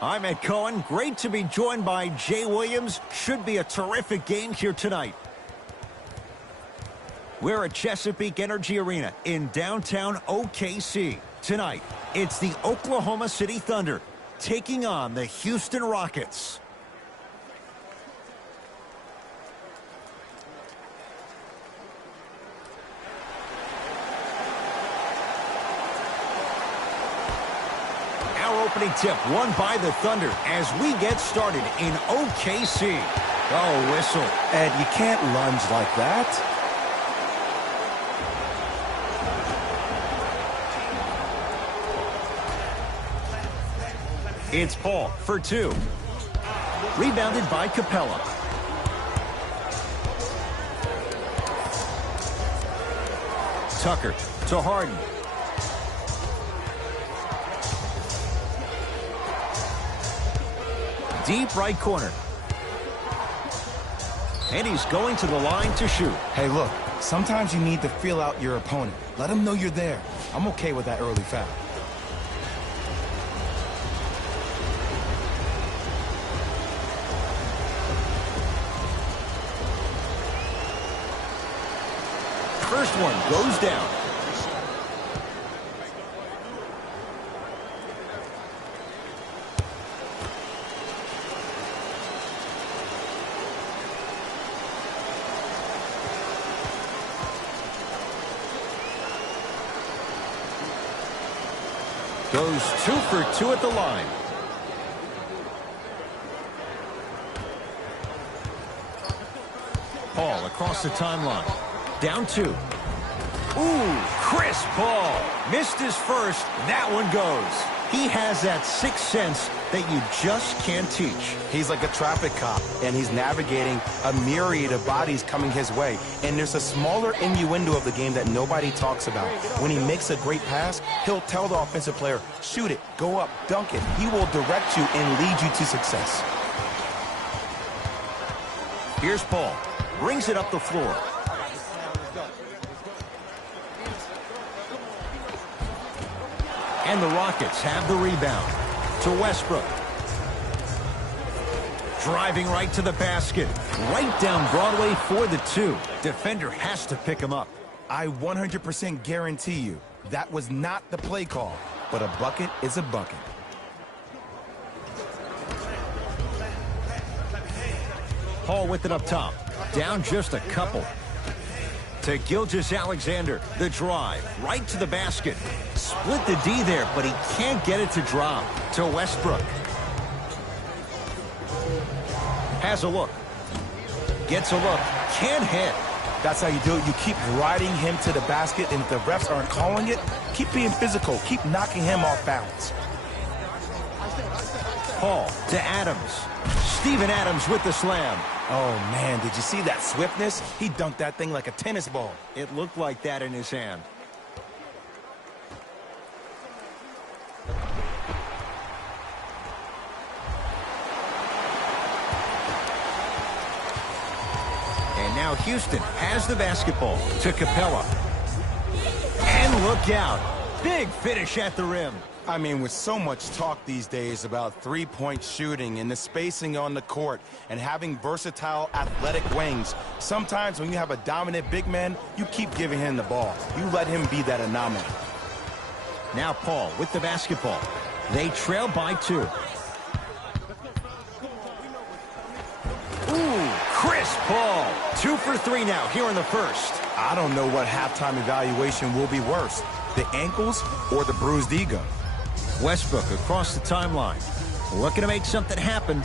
I'm Ed Cohen. Great to be joined by Jay Williams. Should be a terrific game here tonight. We're at Chesapeake Energy Arena in downtown OKC. Tonight, it's the Oklahoma City Thunder taking on the Houston Rockets. Our opening tip won by the Thunder as we get started in OKC. Oh, whistle. Ed, you can't lunge like that. It's Paul for two. Rebounded by Capella. Tucker to Harden. Deep right corner. And he's going to the line to shoot. Hey, look, sometimes you need to feel out your opponent. Let him know you're there. I'm okay with that early foul. First one goes down. Goes 2 for 2 at the line. Paul across the timeline. Down 2. Ooh, Chris Paul. Missed his first. That one goes. He has that sixth sense that you just can't teach. He's like a traffic cop, and he's navigating a myriad of bodies coming his way. And there's a smaller innuendo of the game that nobody talks about. When he makes a great pass, he'll tell the offensive player, shoot it, go up, dunk it. He will direct you and lead you to success. Here's Paul. Brings it up the floor. And the Rockets have the rebound to Westbrook. Driving right to the basket. Right down Broadway for the 2. Defender has to pick him up. I 100% guarantee you that was not the play call, but a bucket is a bucket. Paul with it up top. Down just a couple. To Gilgeous-Alexander. The drive. Right to the basket. Split the D there, but he can't get it to drop. To Westbrook. Has a look. Gets a look. Can't hit. That's how you do it. You keep riding him to the basket, and if the refs aren't calling it, keep being physical. Keep knocking him off balance. Paul to Adams. Steven Adams with the slam. Oh, man, did you see that swiftness? He dunked that thing like a tennis ball. It looked like that in his hand. And now Houston has the basketball to Capella. And look out. Big finish at the rim. I mean, with so much talk these days about three-point shooting and the spacing on the court and having versatile athletic wings, sometimes when you have a dominant big man, you keep giving him the ball. You let him be that anomaly. Now Paul with the basketball. They trail by 2. Ooh, Chris Paul. 2 for 3 now here in the first. I don't know what halftime evaluation will be worse, the ankles or the bruised ego. Westbrook across the timeline. Looking to make something happen.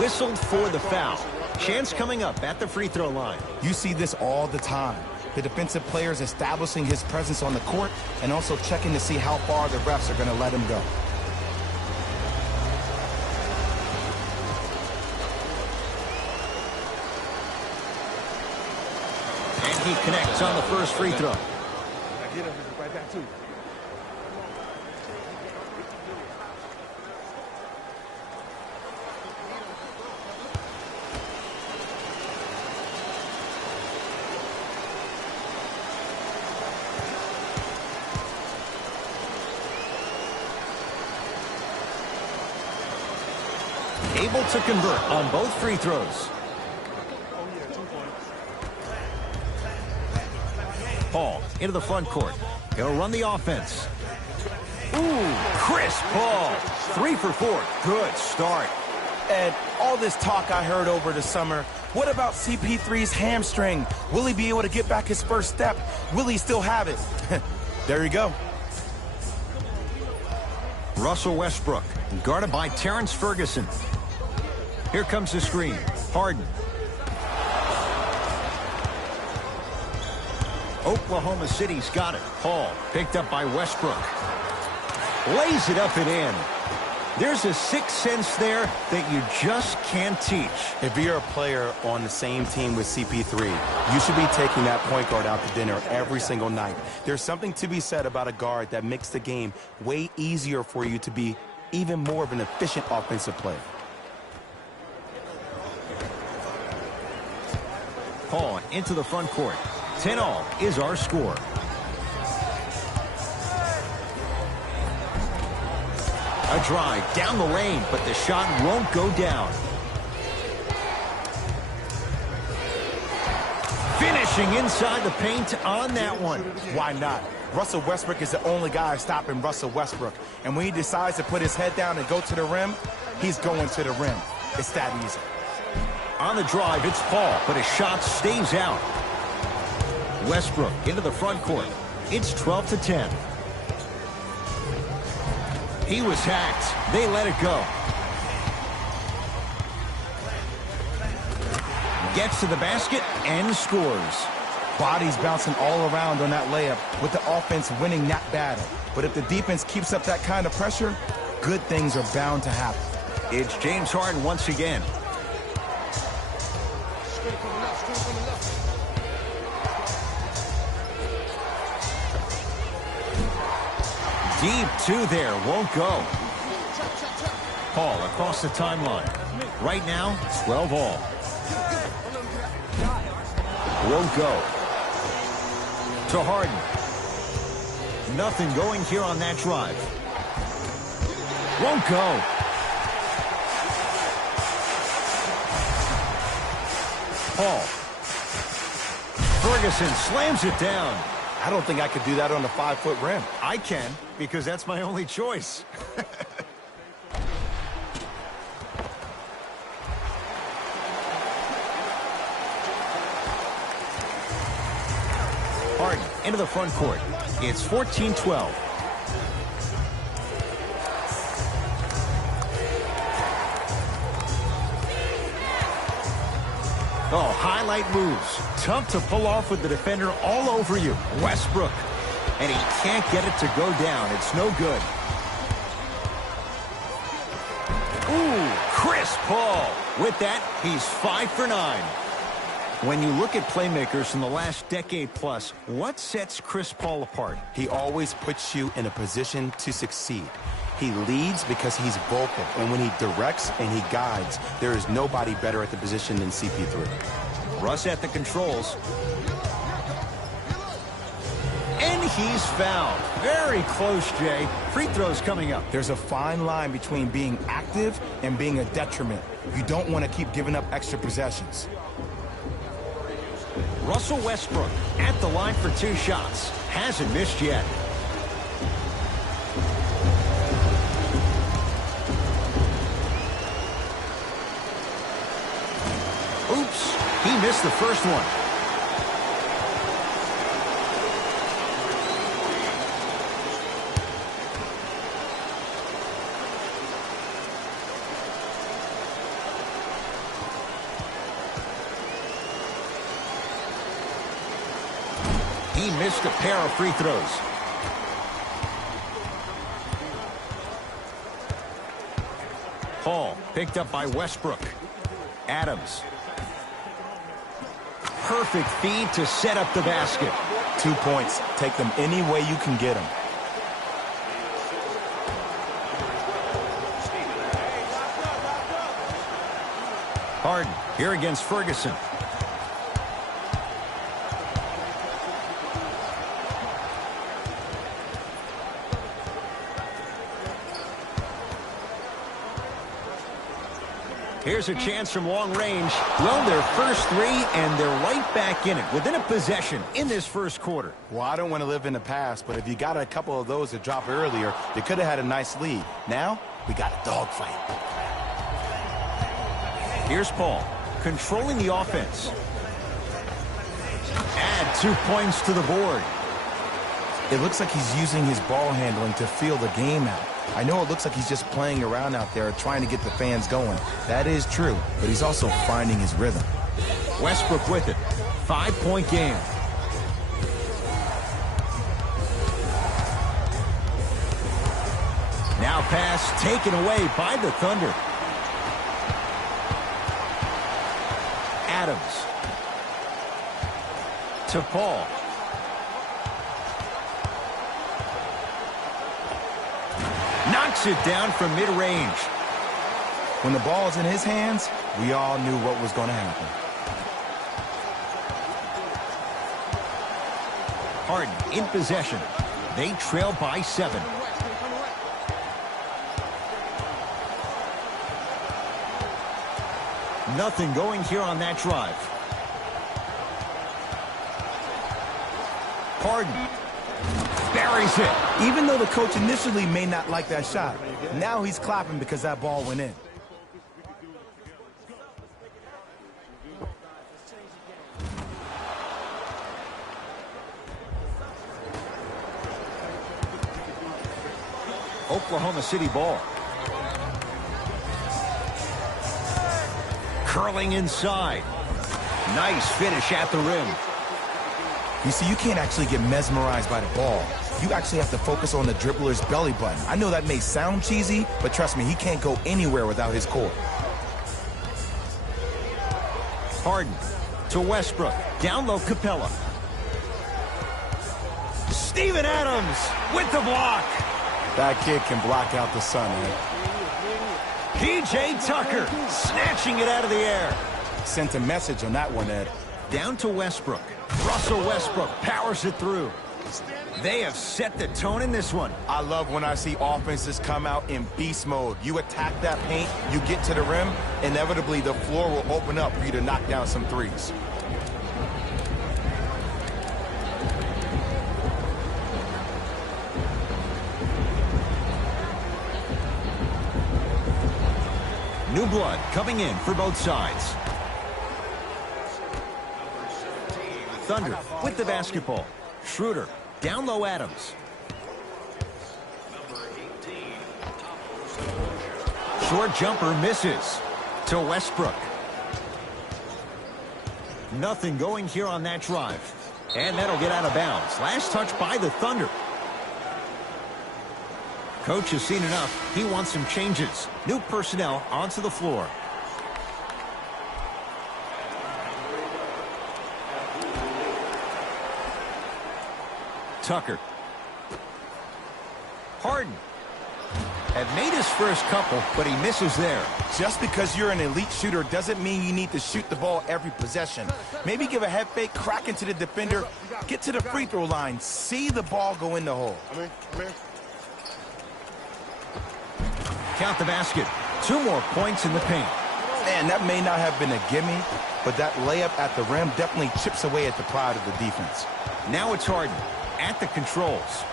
Whistled for the foul. Chance coming up at the free throw line. You see this all the time. The defensive players establishing his presence on the court and also checking to see how far the refs are going to let him go. And he connects on the first free throw. Get him right back to you. Able to convert on both free throws. Paul into the front court. He'll run the offense. Ooh, Chris Paul. 3 for 4. Good start. Ed, all this talk I heard over the summer, what about CP3's hamstring? Will he be able to get back his first step? Will he still have it? There you go. Russell Westbrook, guarded by Terrence Ferguson. Here comes the screen. Harden. Oklahoma City's got it. Paul, picked up by Westbrook. Lays it up and in. There's a sixth sense there that you just can't teach. If you're a player on the same team with CP3, you should be taking that point guard out to dinner every single night. There's something to be said about a guard that makes the game way easier for you to be even more of an efficient offensive player. Paul into the front court. 10-all is our score. A drive down the lane, but the shot won't go down. Finishing inside the paint on that one. Why not? Russell Westbrook is the only guy stopping Russell Westbrook. And when he decides to put his head down and go to the rim, he's going to the rim. It's that easy. On the drive, it's Paul, but his shot stays out. Westbrook into the front court. It's 12-10. He was hacked. They let it go. Gets to the basket and scores. Bodies bouncing all around on that layup with the offense winning that battle. But if the defense keeps up that kind of pressure, good things are bound to happen. It's James Harden once again. Deep two there, won't go. Paul across the timeline. Right now, 12-all. Won't go. To Harden. Nothing going here on that drive. Won't go. Paul. Ferguson slams it down. I don't think I could do that on the 5-foot rim. I can, because that's my only choice. Harden into the front court. It's 14-12. Oh, highlight moves. Tough to pull off with the defender all over you. Westbrook. And he can't get it to go down. It's no good. Ooh, Chris Paul. With that, he's 5 for 9. When you look at playmakers in the last decade plus, what sets Chris Paul apart? He always puts you in a position to succeed. He leads because he's vocal, and when he directs and he guides, there is nobody better at the position than CP3. Russ at the controls. And he's fouled. Very close, Jay. Free throws coming up. There's a fine line between being active and being a detriment. You don't want to keep giving up extra possessions. Russell Westbrook at the line for 2 shots. Hasn't missed yet. Oops, he missed the first one. He missed a pair of free throws. Paul picked up by Westbrook. Adams. Perfect feed to set up the basket. 2 points. Take them any way you can get them. Harden here against Ferguson. Here's a chance from long range. Well, their first three, and they're right back in it, within a possession in this first quarter. Well, I don't want to live in the past, but if you got a couple of those to drop earlier, they could have had a nice lead. Now, we got a dogfight. Here's Paul, controlling the offense. Add 2 points to the board. It looks like he's using his ball handling to feel the game out. I know it looks like he's just playing around out there trying to get the fans going. That is true, but he's also finding his rhythm. Westbrook with it. 5-point game. Now pass taken away by the Thunder. Adams. To Paul. Knocks it down from mid-range. When the ball's in his hands, we all knew what was going to happen. Harden in possession. They trail by 7. Nothing going here on that drive. Harden buries it. Even though the coach initially may not like that shot, now he's clapping because that ball went in. Oklahoma City ball. Curling inside. Nice finish at the rim. You see, you can't actually get mesmerized by the ball. You actually have to focus on the dribbler's belly button. I know that may sound cheesy, but trust me, he can't go anywhere without his core. Harden to Westbrook. Down low, Capella. Steven Adams with the block. That kid can block out the sun, man. P.J. Tucker snatching it out of the air. Sent a message on that one, Ed. Down to Westbrook. Russell Westbrook powers it through. They have set the tone in this one. I love when I see offenses come out in beast mode. You attack that paint, you get to the rim, inevitably the floor will open up for you to knock down some threes. New blood coming in for both sides. Thunder with the basketball. Schroeder, down low Adams. Short jumper misses to Westbrook. Nothing going here on that drive. And that'll get out of bounds. Last touch by the Thunder. Coach has seen enough. He wants some changes. New personnel onto the floor. Tucker. Harden had made his first couple, but he misses there. Just because you're an elite shooter doesn't mean you need to shoot the ball every possession. Maybe give a head fake, crack into the defender, get to the free throw line, see the ball go in the hole. Count the basket. 2 more points in the paint. Man, that may not have been a gimme, but that layup at the rim definitely chips away at the pride of the defense. Now it's Harden at the controls.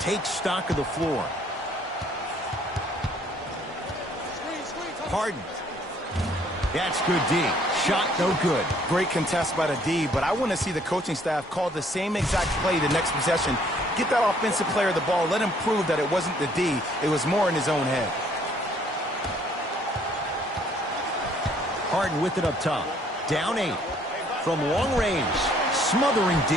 Takes stock of the floor. Harden. That's good D. Shot no good. Great contest by the D, but I want to see the coaching staff call the same exact play the next possession. Get that offensive player the ball. Let him prove that it wasn't the D. It was more in his own head. Harden with it up top. Down 8. From long range. Smothering D.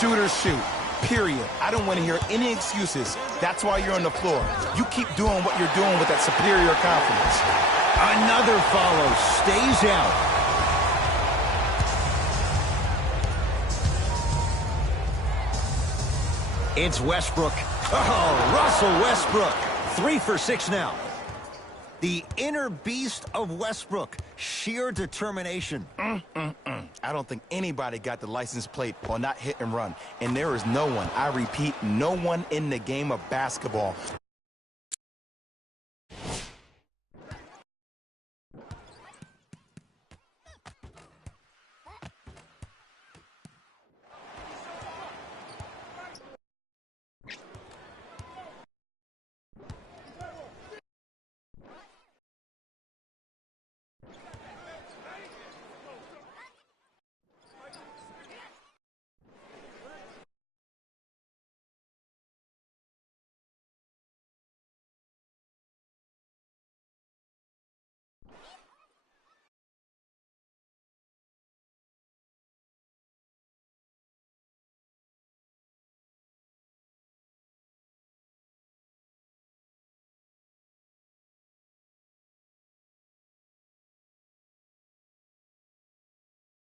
Shooters shoot. Period. I don't want to hear any excuses. That's why you're on the floor. You keep doing what you're doing with that superior confidence. Another follow. Stays out. It's Westbrook. Oh, Russell Westbrook. 3 for 6 now. The inner beast of Westbrook. Sheer determination. I don't think anybody got the license plate on that hit and run. And there is no one, I repeat, no one in the game of basketball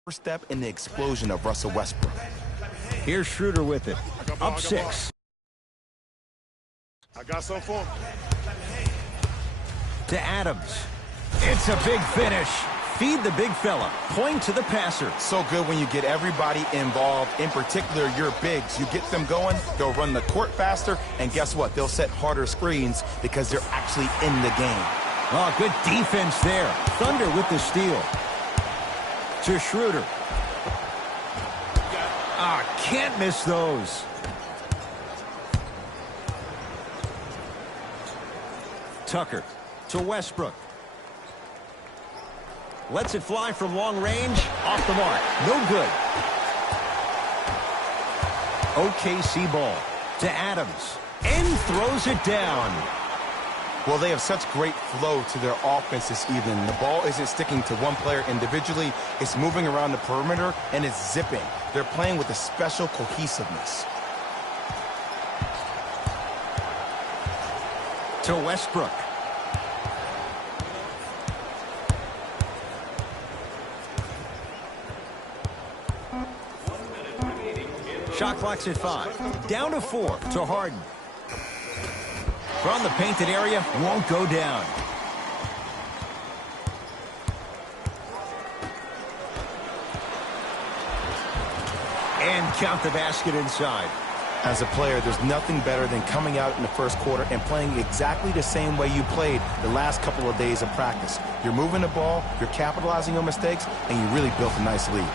First step in the explosion of Russell Westbrook. Here's Schroeder with it. Up 6. I got some for him. To Adams. It's a big finish. Feed the big fella. Point to the passer. So good when you get everybody involved, in particular your bigs. You get them going, they'll run the court faster, and guess what? They'll set harder screens because they're actually in the game. Oh, good defense there. Thunder with the steal. To Schroeder. Can't miss those. Tucker to Westbrook. Lets it fly from long range. Off the mark. No good. OKC ball to Adams. And throws it down. Well, they have such great flow to their offense this evening. The ball isn't sticking to one player individually. It's moving around the perimeter, and it's zipping. They're playing with a special cohesiveness. To Westbrook. Shot clock's at 5. Down to 4 to Harden. From the painted area, won't go down. And count the basket inside. As a player, there's nothing better than coming out in the first quarter and playing exactly the same way you played the last couple of days of practice. You're moving the ball, you're capitalizing on mistakes, and you really built a nice lead.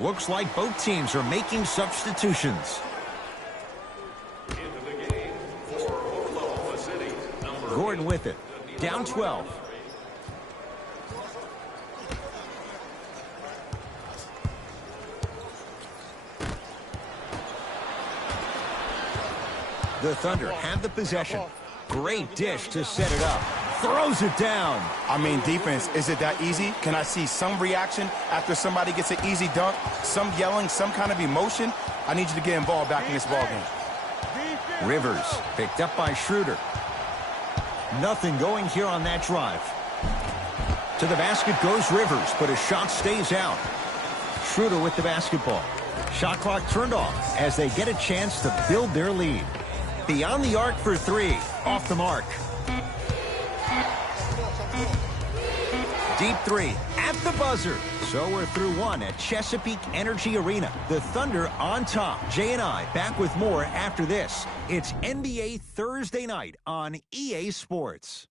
Looks like both teams are making substitutions. Gordon with it. Down 12. The Thunder have the possession. Great dish to set it up. Throws it down. I mean, defense, is it that easy? Can I see some reaction after somebody gets an easy dunk? Some yelling, some kind of emotion? I need you to get involved back in this ballgame. Rivers picked up by Schroeder. Nothing going here on that drive. To the basket goes Rivers, but his shot stays out. Schroeder with the basketball. Shot clock turned off as they get a chance to build their lead. Beyond the arc for 3. Off the mark. Deep 3 at the buzzer. So we're through 1 at Chesapeake Energy Arena. The Thunder on top. Jay and I back with more after this. It's NBA Thursday night on EA Sports.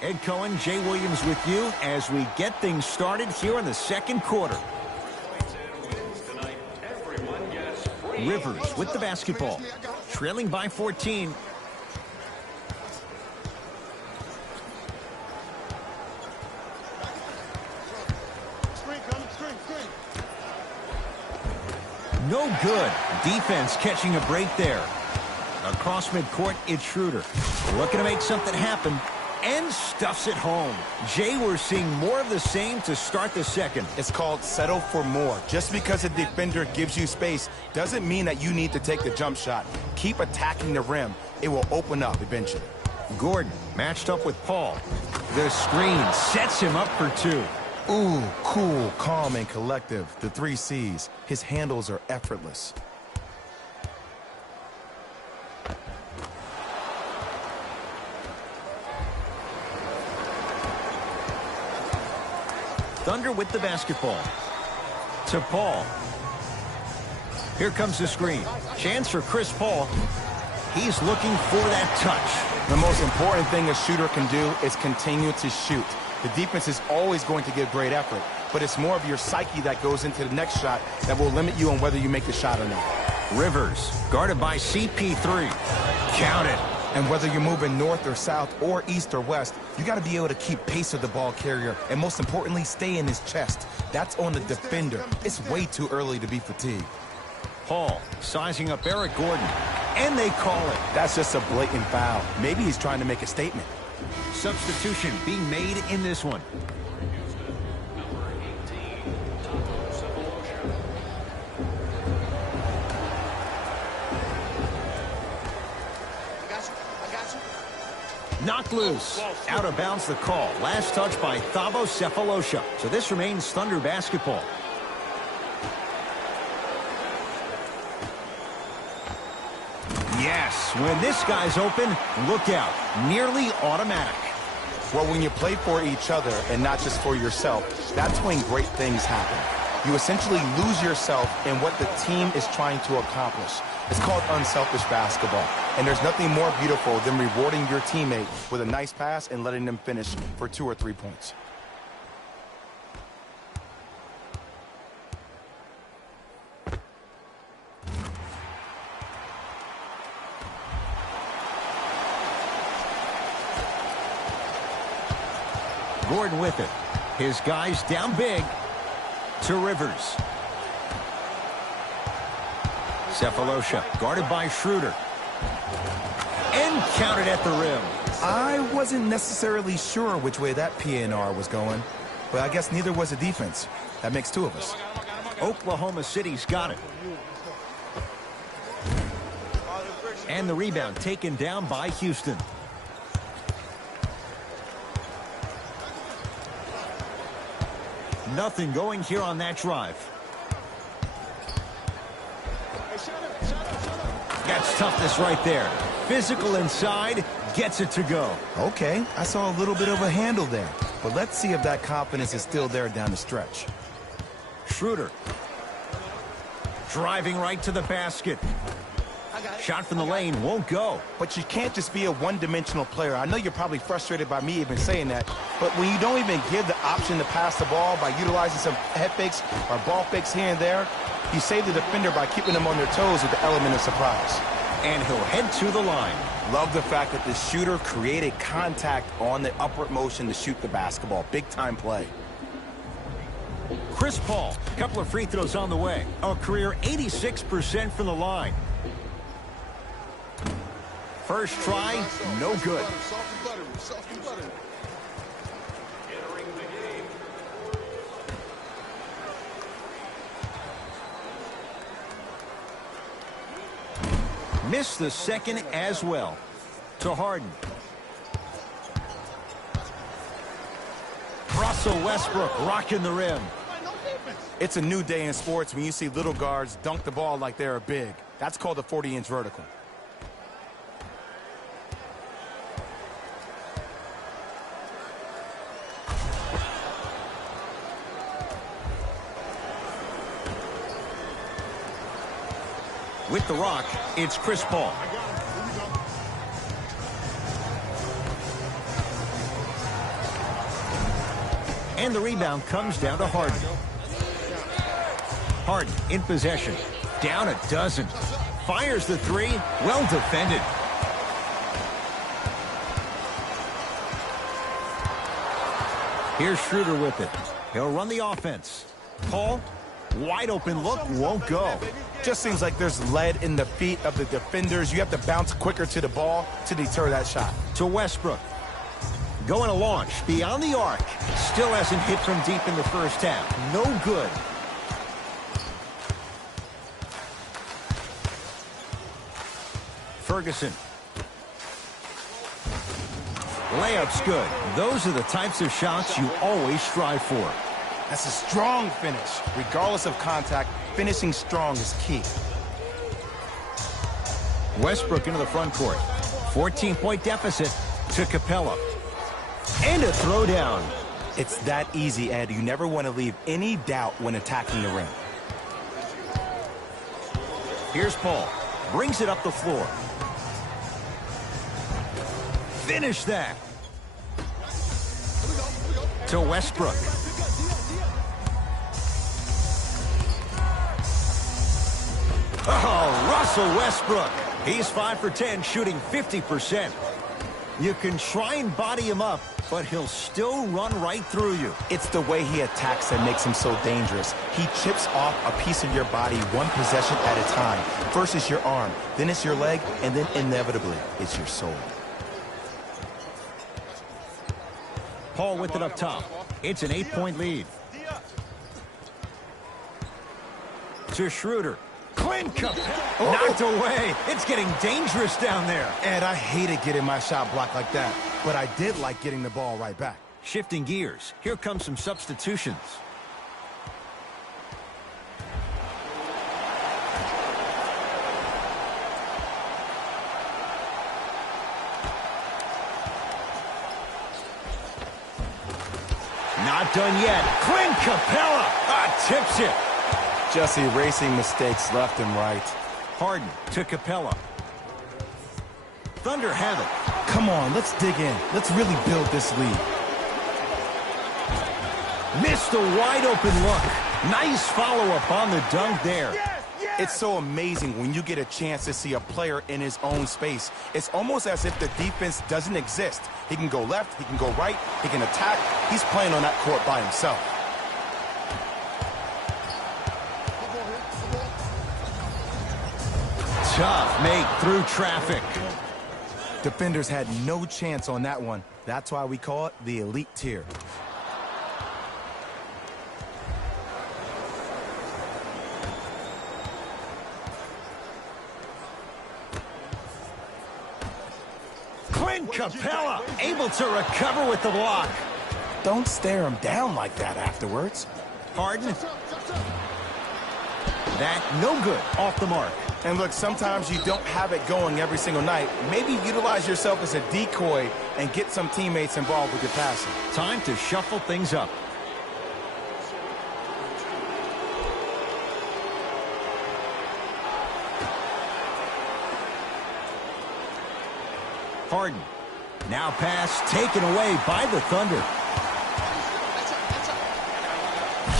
Ed Cohen, Jay Williams with you as we get things started here in the second quarter. Rivers with the basketball. Trailing by 14. No good. Defense catching a break there. Across midcourt, it's Schroeder. Looking to make something happen. And stuffs it home. Jay, we're seeing more of the same to start the second. It's called settle for more. Just because a defender gives you space doesn't mean that you need to take the jump shot. Keep attacking the rim. It will open up eventually. Gordon matched up with Paul. The screen sets him up for two. Ooh, cool, calm, and collective. The 3 C's. His handles are effortless. Thunder with the basketball. To Paul. Here comes the screen. Chance for Chris Paul. He's looking for that touch. The most important thing a shooter can do is continue to shoot. The defense is always going to give great effort, but it's more of your psyche that goes into the next shot that will limit you on whether you make the shot or not. Rivers, guarded by CP3. Count it. And whether you're moving north or south or east or west, you got to be able to keep pace with the ball carrier and most importantly, stay in his chest. That's on the defender. It's way too early to be fatigued. Paul sizing up Eric Gordon, and they call it. That's just a blatant foul. Maybe he's trying to make a statement. Substitution being made in this one. Knocked loose. Out of bounds the call. Last touch by Thabo Sefolosha. So this remains Thunder basketball. Yes, when this guy's open, look out. Nearly automatic. Well, when you play for each other and not just for yourself, that's when great things happen. You essentially lose yourself in what the team is trying to accomplish. It's called unselfish basketball. And there's nothing more beautiful than rewarding your teammate with a nice pass and letting them finish for 2 or 3 points. Gordon with it. His guys down big. To Rivers. Sefolosha guarded by Schroeder. And counted at the rim. I wasn't necessarily sure which way that PNR was going, but I guess neither was the defense. That makes 2 of us. Oklahoma City's got it. And the rebound taken down by Houston. Nothing going here on that drive. That's toughness right there. Physical inside, gets it to go. Okay, I saw a little bit of a handle there, but let's see if that confidence is still there down the stretch. Schroeder. Driving right to the basket. Shot from the lane won't go. But you can't just be a one-dimensional player. I know you're probably frustrated by me even saying that, but when you don't even give the option to pass the ball by utilizing some head fakes or ball fakes here and there, you save the defender by keeping them on their toes with the element of surprise. And he'll head to the line. Love the fact that the shooter created contact on the upward motion to shoot the basketball. Big-time play. Chris Paul, a couple of free throws on the way. A career 86% from the line. First try, no good. Missed the second as well. To Harden. Russell Westbrook rocking the rim. It's a new day in sports when you see little guards dunk the ball like they're big. That's called a 40-inch vertical. With the rock, it's Chris Paul. And the rebound comes down to Harden. Harden in possession. Down a dozen. Fires the three. Well defended. Here's Schroeder with it. He'll run the offense. Paul, wide open look, won't go. Just seems like there's lead in the feet of the defenders. You have to bounce quicker to the ball to deter that shot. To Westbrook. Going to launch beyond the arc. Still hasn't hit from deep in the first half. No good. Ferguson. Layup's good. Those are the types of shots you always strive for. That's a strong finish. Regardless of contact, finishing strong is key. Westbrook into the front court. 14-point deficit to Capella. And a throwdown. It's that easy, Ed. You never want to leave any doubt when attacking the rim. Here's Paul. Brings it up the floor. Finish that. To Westbrook. Oh, Russell Westbrook. He's 5 for 10, shooting 50%. You can try and body him up, but he'll still run right through you. It's the way he attacks that makes him so dangerous. He chips off a piece of your body one possession at a time. First it's your arm, then it's your leg, and then inevitably it's your soul. Paul with it up top. It's an 8-point lead. To Schroeder. Clint Capella. Knocked away. It's getting dangerous down there. Ed, I hated getting my shot blocked like that, but I did like getting the ball right back. Shifting gears. Here come some substitutions. Not done yet. Clint Capella tips it. Just erasing mistakes left and right. Harden to Capella. Thunder have it. Come on, let's dig in. Let's really build this lead. Missed a wide open look. Nice follow-up on the dunk there. It's so amazing when you get a chance to see a player in his own space. It's almost as if the defense doesn't exist. He can go left, he can go right, he can attack. He's playing on that court by himself. Tough make through traffic. Defenders had no chance on that one. That's why we call it the elite tier. Clint Capella able to recover with the block. Don't stare him down like that afterwards. Harden. That no good. Off the mark. And look, sometimes you don't have it going every single night. Maybe utilize yourself as a decoy and get some teammates involved with your passing. Time to shuffle things up. Harden. Now pass taken away by the Thunder.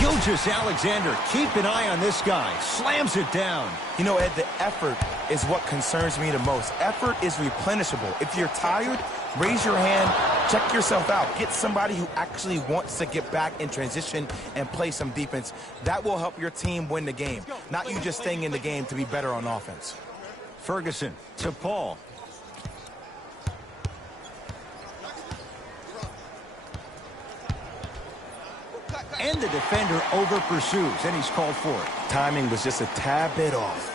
Gilgeous-Alexander, keep an eye on this guy. Slams it down. You know, Ed, the effort is what concerns me the most. Effort is replenishable. If you're tired, raise your hand, check yourself out. Get somebody who actually wants to get back in transition and play some defense. That will help your team win the game, not you just staying in the game to be better on offense. Ferguson to Paul. And the defender over pursues, and he's called for it. Timing was just a tad bit off.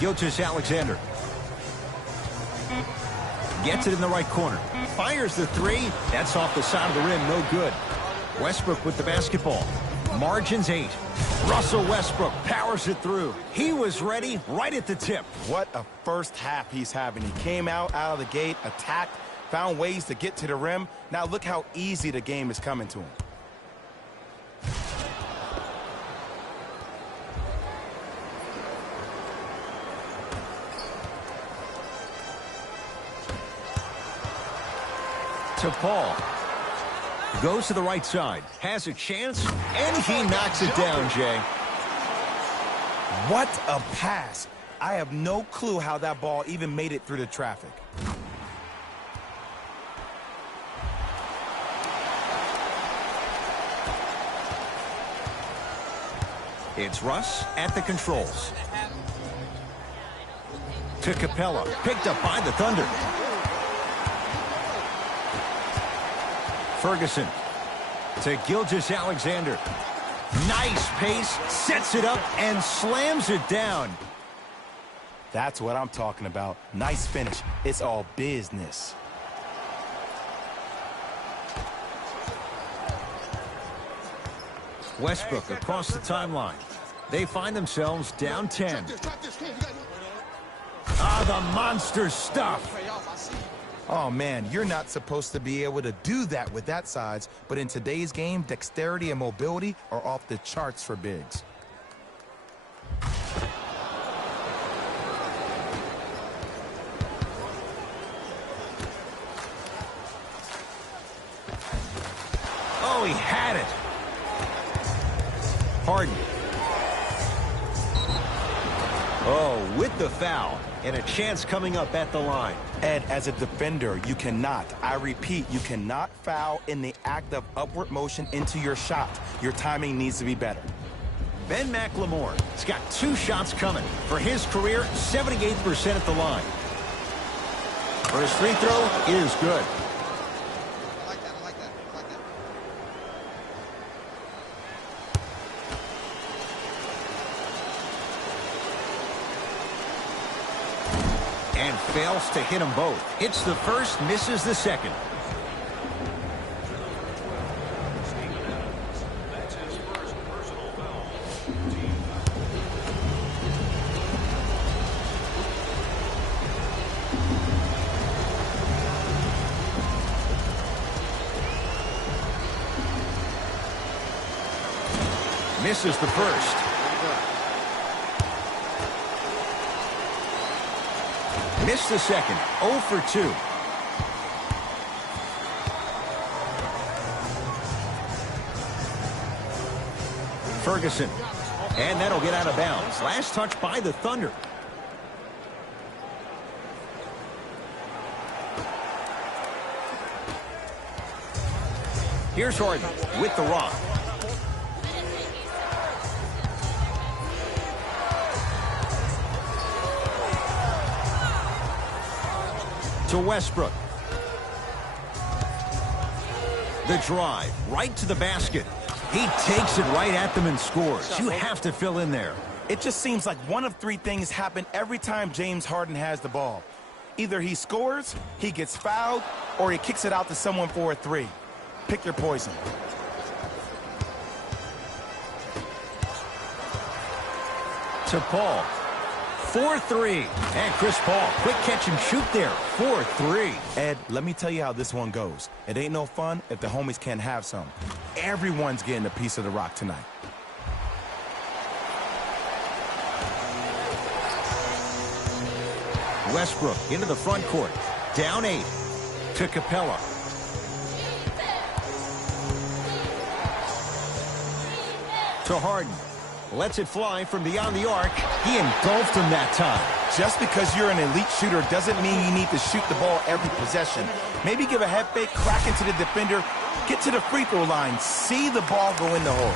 Gilgeous-Alexander. Gets it in the right corner. Fires the three. That's off the side of the rim. No good. Westbrook with the basketball. Margins 8. Russell Westbrook powers it through. He was ready right at the tip. What a first half he's having. He came out of the gate, attacked, found ways to get to the rim. Now look how easy the game is coming to him. To Paul. Goes to the right side. Has a chance, and he knocks it down, Jay. What a pass. I have no clue how that ball even made it through the traffic. It's Russ at the controls. To Capella. Picked up by the Thunder. Ferguson to Gilgeous-Alexander. Nice pace, sets it up, and slams it down. That's what I'm talking about. Nice finish. It's all business. Westbrook across the timeline. They find themselves down 10. Ah, the monster stuff. Oh, man, you're not supposed to be able to do that with that size, but in today's game, dexterity and mobility are off the charts for bigs. Oh, he had it. Harden. Oh, with the foul. And a chance coming up at the line. Ed, as a defender, you cannot, I repeat, you cannot foul in the act of upward motion into your shot. Your timing needs to be better. Ben McLemore has got 2 shots coming. For his career, 78% at the line. First free throw is good. And fails to hit them both. Hits the first, misses the second. Misses the first. Missed the second. 0 for 2. Ferguson. And that'll get out of bounds. Last touch by the Thunder. Here's Harden with the rock. To Westbrook. The drive right to the basket. He takes it right at them and scores. You have to fill in there. It just seems like one of 3 things happen every time James Harden has the ball. Either he scores, he gets fouled, or he kicks it out to someone for a 3. Pick your poison. To Paul. 4-3. And Chris Paul, quick catch and shoot there. 4-3. Ed, let me tell you how this one goes. It ain't no fun if the homies can't have some. Everyone's getting a piece of the rock tonight. Westbrook into the front court. Down 8. To Capella. To Harden. Lets it fly from beyond the arc. He engulfed him that time. Just because you're an elite shooter doesn't mean you need to shoot the ball every possession. Maybe give a head fake, crack into the defender, get to the free throw line, see the ball go in the hole.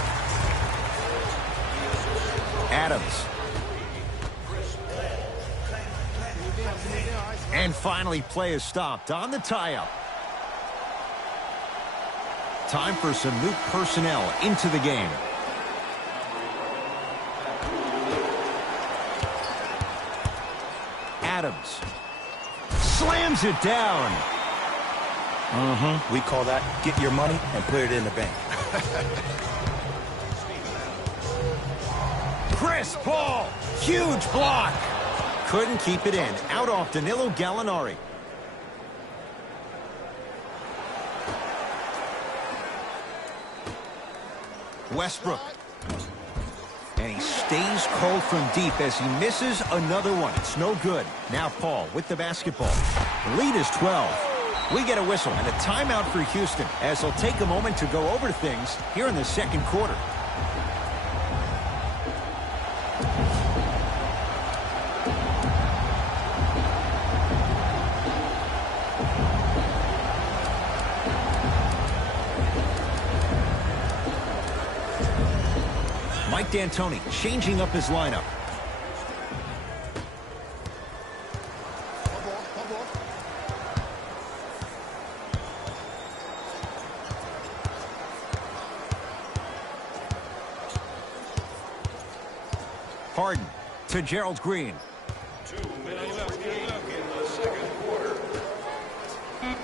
Adams. And finally, play is stopped on the tie-up. Time for some new personnel into the game. Adams slams it down. We call that get your money and put it in the bank. Chris Paul, huge block. Couldn't keep it in. Out off Danilo Gallinari. Westbrook. And he stays cold from deep as he misses another one. It's no good. Now Paul with the basketball. The lead is 12. We get a whistle and a timeout for Houston as they'll take a moment to go over things here in the second quarter. Mike D'Antoni changing up his lineup. to Gerald Green.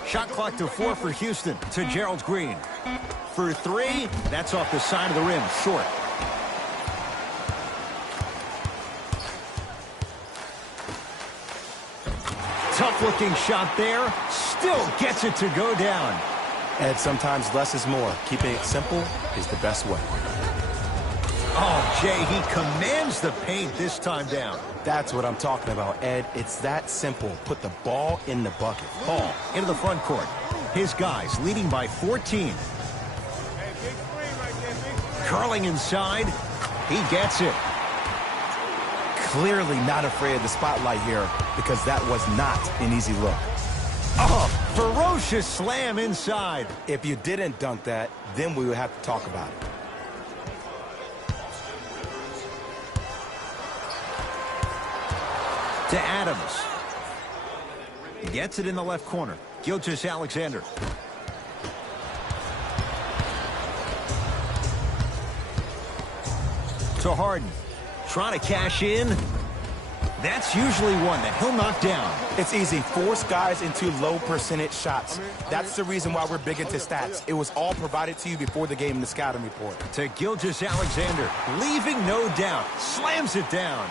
Shot clock to 4 for Houston to Gerald Green. For 3, that's off the side of the rim, short. Tough-looking shot there. Still gets it to go down. And sometimes less is more. Keeping it simple is the best way. Oh, Jay, he commands the paint this time down. That's what I'm talking about, Ed. It's that simple. Put the ball in the bucket. Paul into the front court. His guys leading by 14. Curling inside. He gets it. Clearly not afraid of the spotlight here because that was not an easy look. Oh, ferocious slam inside. If you didn't dunk that, then we would have to talk about it. To Adams. Gets it in the left corner. Gilgeous-Alexander. To Harden. Trying to cash in. That's usually one that he'll knock down. It's easy. Force guys into low percentage shots. That's the reason why we're big into stats. It was all provided to you before the game in the scouting report. To Gilgeous-Alexander. Leaving no doubt. Slams it down.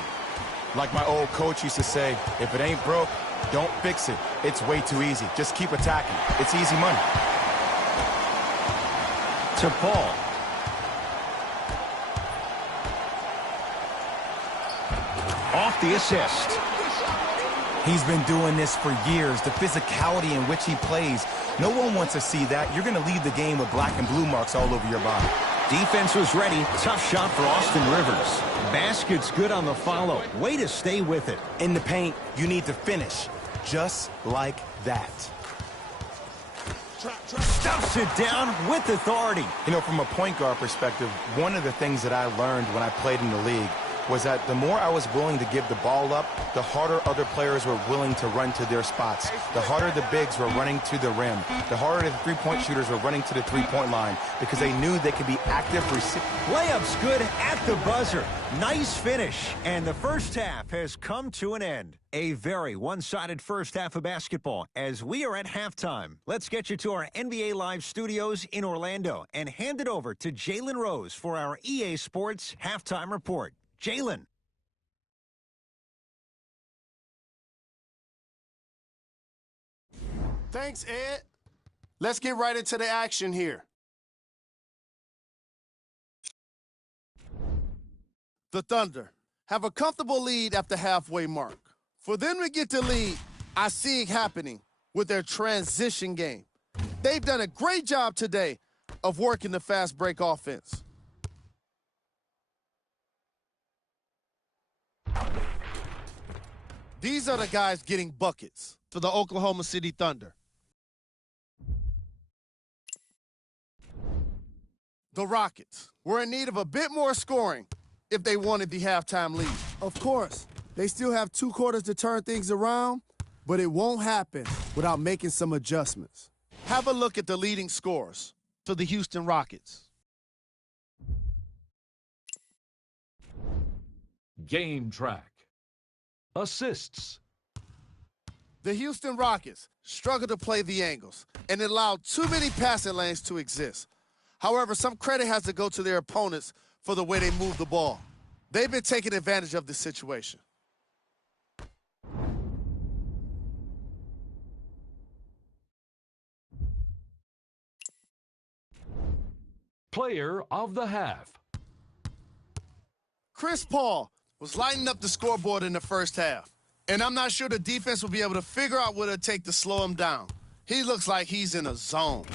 Like my old coach used to say, if it ain't broke, don't fix it. It's way too easy. Just keep attacking. It's easy money. To Paul. Off the assist. He's been doing this for years. The physicality in which he plays. No one wants to see that. You're going to leave the game with black and blue marks all over your body. Defense was ready. Tough shot for Austin Rivers. Basket's good on the follow. Way to stay with it. In the paint, you need to finish. Just like that. Stuffs it down with authority. You know, from a point guard perspective, one of the things that I learned when I played in the league was that the more I was willing to give the ball up, the harder other players were willing to run to their spots. The harder the bigs were running to the rim. The harder the three-point shooters were running to the three-point line because they knew they could be active. Layup's good at the buzzer. Nice finish. And the first half has come to an end. A very one-sided first half of basketball as we are at halftime. Let's get you to our NBA Live studios in Orlando and hand it over to Jalen Rose for our EA Sports Halftime Report. Jalen. Thanks, Ed. Let's get right into the action here. The Thunder have a comfortable lead at the halfway mark. For them to get the lead, I see it happening with their transition game. They've done a great job today of working the fast break offense. These are the guys getting buckets for the Oklahoma City Thunder. The Rockets were in need of a bit more scoring if they wanted the halftime lead. Of course, they still have 2 quarters to turn things around, but it won't happen without making some adjustments. Have a look at the leading scorers for the Houston Rockets. Game track. Assists. The Houston Rockets struggled to play the angles and allowed too many passing lanes to exist. However, some credit has to go to their opponents for the way they move the ball. They've been taking advantage of this situation. Player of the half. Chris Paul was lighting up the scoreboard in the first half, and I'm not sure the defense will be able to figure out what it'll take to slow him down. He looks like he's in a zone.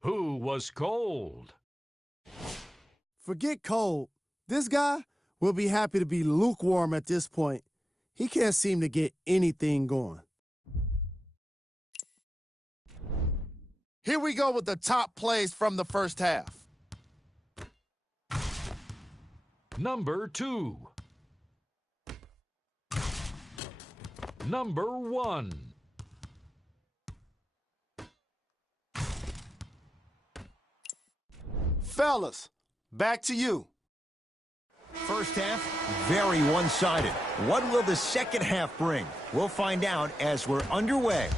Who was cold? Forget cold. This guy will be happy to be lukewarm at this point. He can't seem to get anything going. Here we go with the top plays from the first half. Number 2. Number 1. Fellas, back to you. First half, very one-sided. What will the second half bring? We'll find out as we're underway.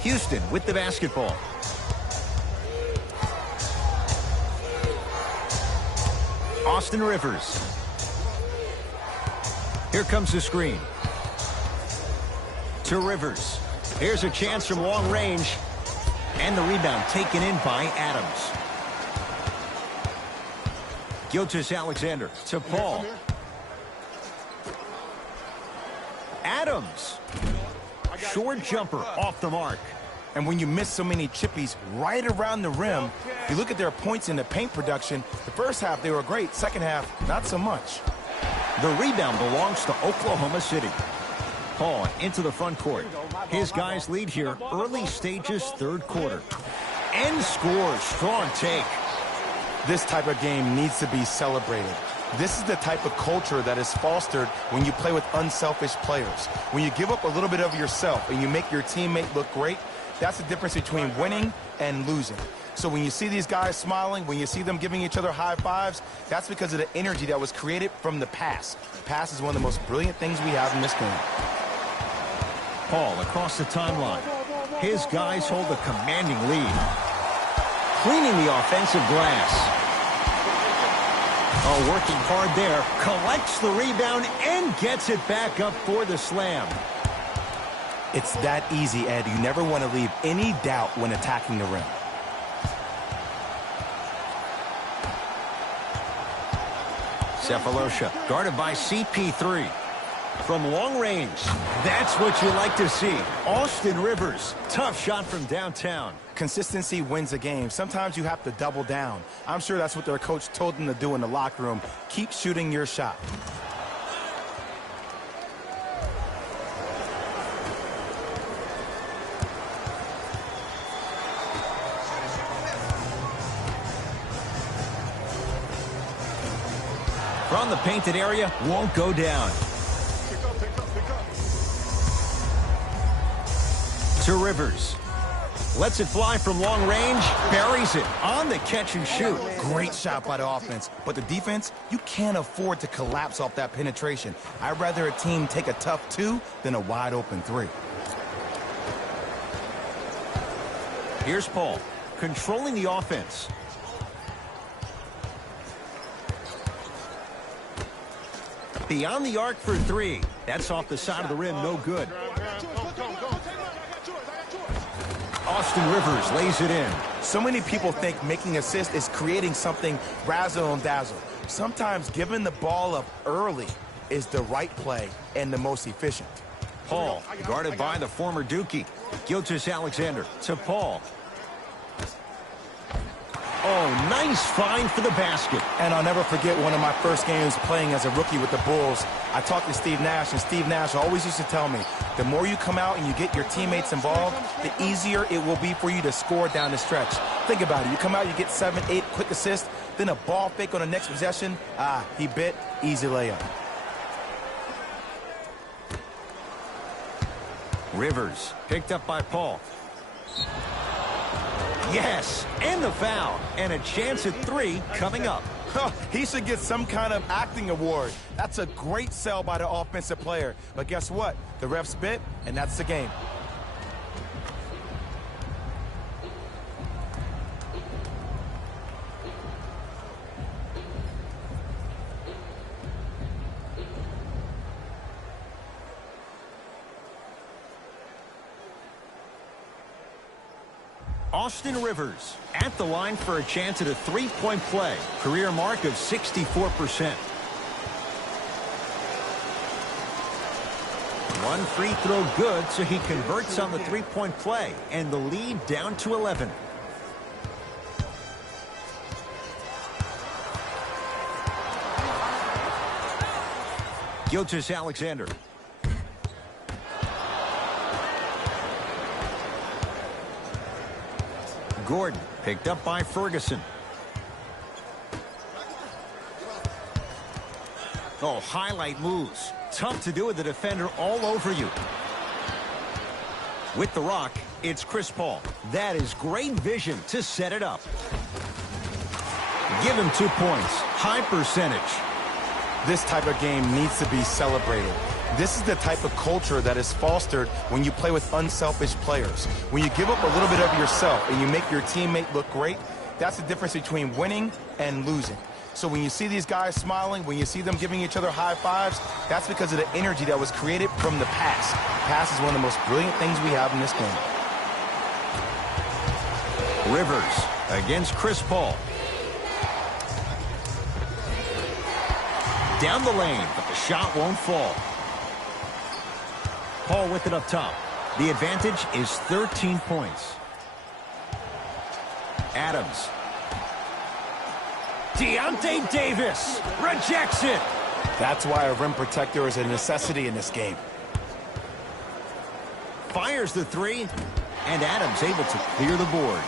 Houston with the basketball. Austin Rivers. Here comes the screen. To Rivers. Here's a chance from long range. And the rebound taken in by Adams. Gilgeous-Alexander to Paul. Adams. Short jumper off the mark. And when you miss so many chippies right around the rim, you look at their points in the paint production. The first half, they were great. Second half, not so much. The rebound belongs to Oklahoma City. Paul into the front court. His guys lead here early stages, third quarter. And scores. Strong take. This type of game needs to be celebrated. This is the type of culture that is fostered when you play with unselfish players. When you give up a little bit of yourself and you make your teammate look great, that's the difference between winning and losing. So when you see these guys smiling, when you see them giving each other high fives, that's because of the energy that was created from the pass. Pass is one of the most brilliant things we have in this game. Paul across the timeline. His guys hold a commanding lead. Cleaning the offensive glass. Oh, working hard there. Collects the rebound and gets it back up for the slam. It's that easy, Ed. You never want to leave any doubt when attacking the rim. Cephalosha guarded by CP3. From long range, that's what you like to see. Austin Rivers, tough shot from downtown. Consistency wins a game. Sometimes you have to double down. I'm sure that's what their coach told them to do in the locker room. Keep shooting your shot. From the painted area, won't go down. To Rivers. Lets it fly from long range. Buries it on the catch and shoot. Great shot by the offense. But the defense, you can't afford to collapse off that penetration. I'd rather a team take a tough 2 than a wide open 3. Here's Paul, controlling the offense. Beyond the arc for 3. That's off the side of the rim, no good. Austin Rivers lays it in. So many people think making assists is creating something razzle and dazzle. Sometimes giving the ball up early is the right play and the most efficient. Paul, guarded by the former Dookie. Gilgeous-Alexander to Paul. Oh, nice find for the basket. And I'll never forget one of my first games playing as a rookie with the Bulls. I talked to Steve Nash, and Steve Nash always used to tell me, the more you come out and you get your teammates involved, the easier it will be for you to score down the stretch. Think about it. You come out, you get 7, 8 quick assists, then a ball fake on the next possession. He bit, easy layup. Rivers, picked up by Paul. Yes, and the foul. And a chance at 3 coming up. He should get some kind of acting award. That's a great sell by the offensive player. But guess what? The ref spit, and that's the game. Austin Rivers at the line for a chance at a 3-point play. Career mark of 64%. One free throw good, so he converts on the 3-point play. And the lead down to 11. Gilgeous-Alexander. Gordon picked up by Ferguson. Oh, highlight moves. Tough to do with the defender all over you. With the rock, it's Chris Paul. That is great vision to set it up. Give him 2 points. High percentage. This type of game needs to be celebrated. This is the type of culture that is fostered when you play with unselfish players. When you give up a little bit of yourself and you make your teammate look great, that's the difference between winning and losing. So when you see these guys smiling, when you see them giving each other high fives, that's because of the energy that was created from the pass. Pass is one of the most brilliant things we have in this game. Rivers against Chris Paul. Down the lane, but the shot won't fall. Paul with it up top. The advantage is 13 points. Adams. Deontay Davis rejects it. That's why a rim protector is a necessity in this game. Fires the three, and Adams able to clear the board.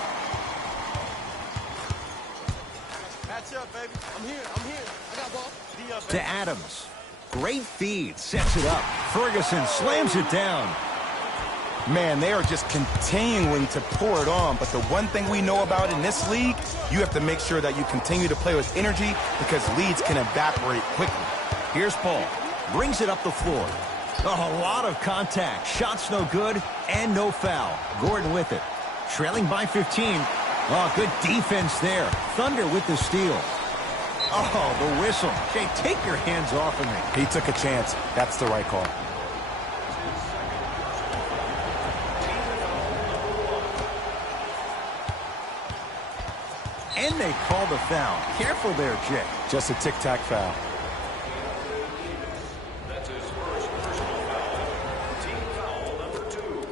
Match up, baby. I'm here. I got ball. D up, To Adams. Great feed, sets it up. Ferguson slams it down. Man, they are just continuing to pour it on. But the one thing we know about in this league, you have to make sure that you continue to play with energy because leads can evaporate quickly. Here's Paul. Brings it up the floor. Oh, a lot of contact. Shots no good and no foul. Gordon with it. Trailing by 15. Oh, good defense there. Thunder with the steal. Oh, the whistle. Jay, take your hands off of me. He took a chance. That's the right call. And they call the foul. Careful there, Jay. Just a tic-tac foul. That's his first personal foul. Team foul number 2.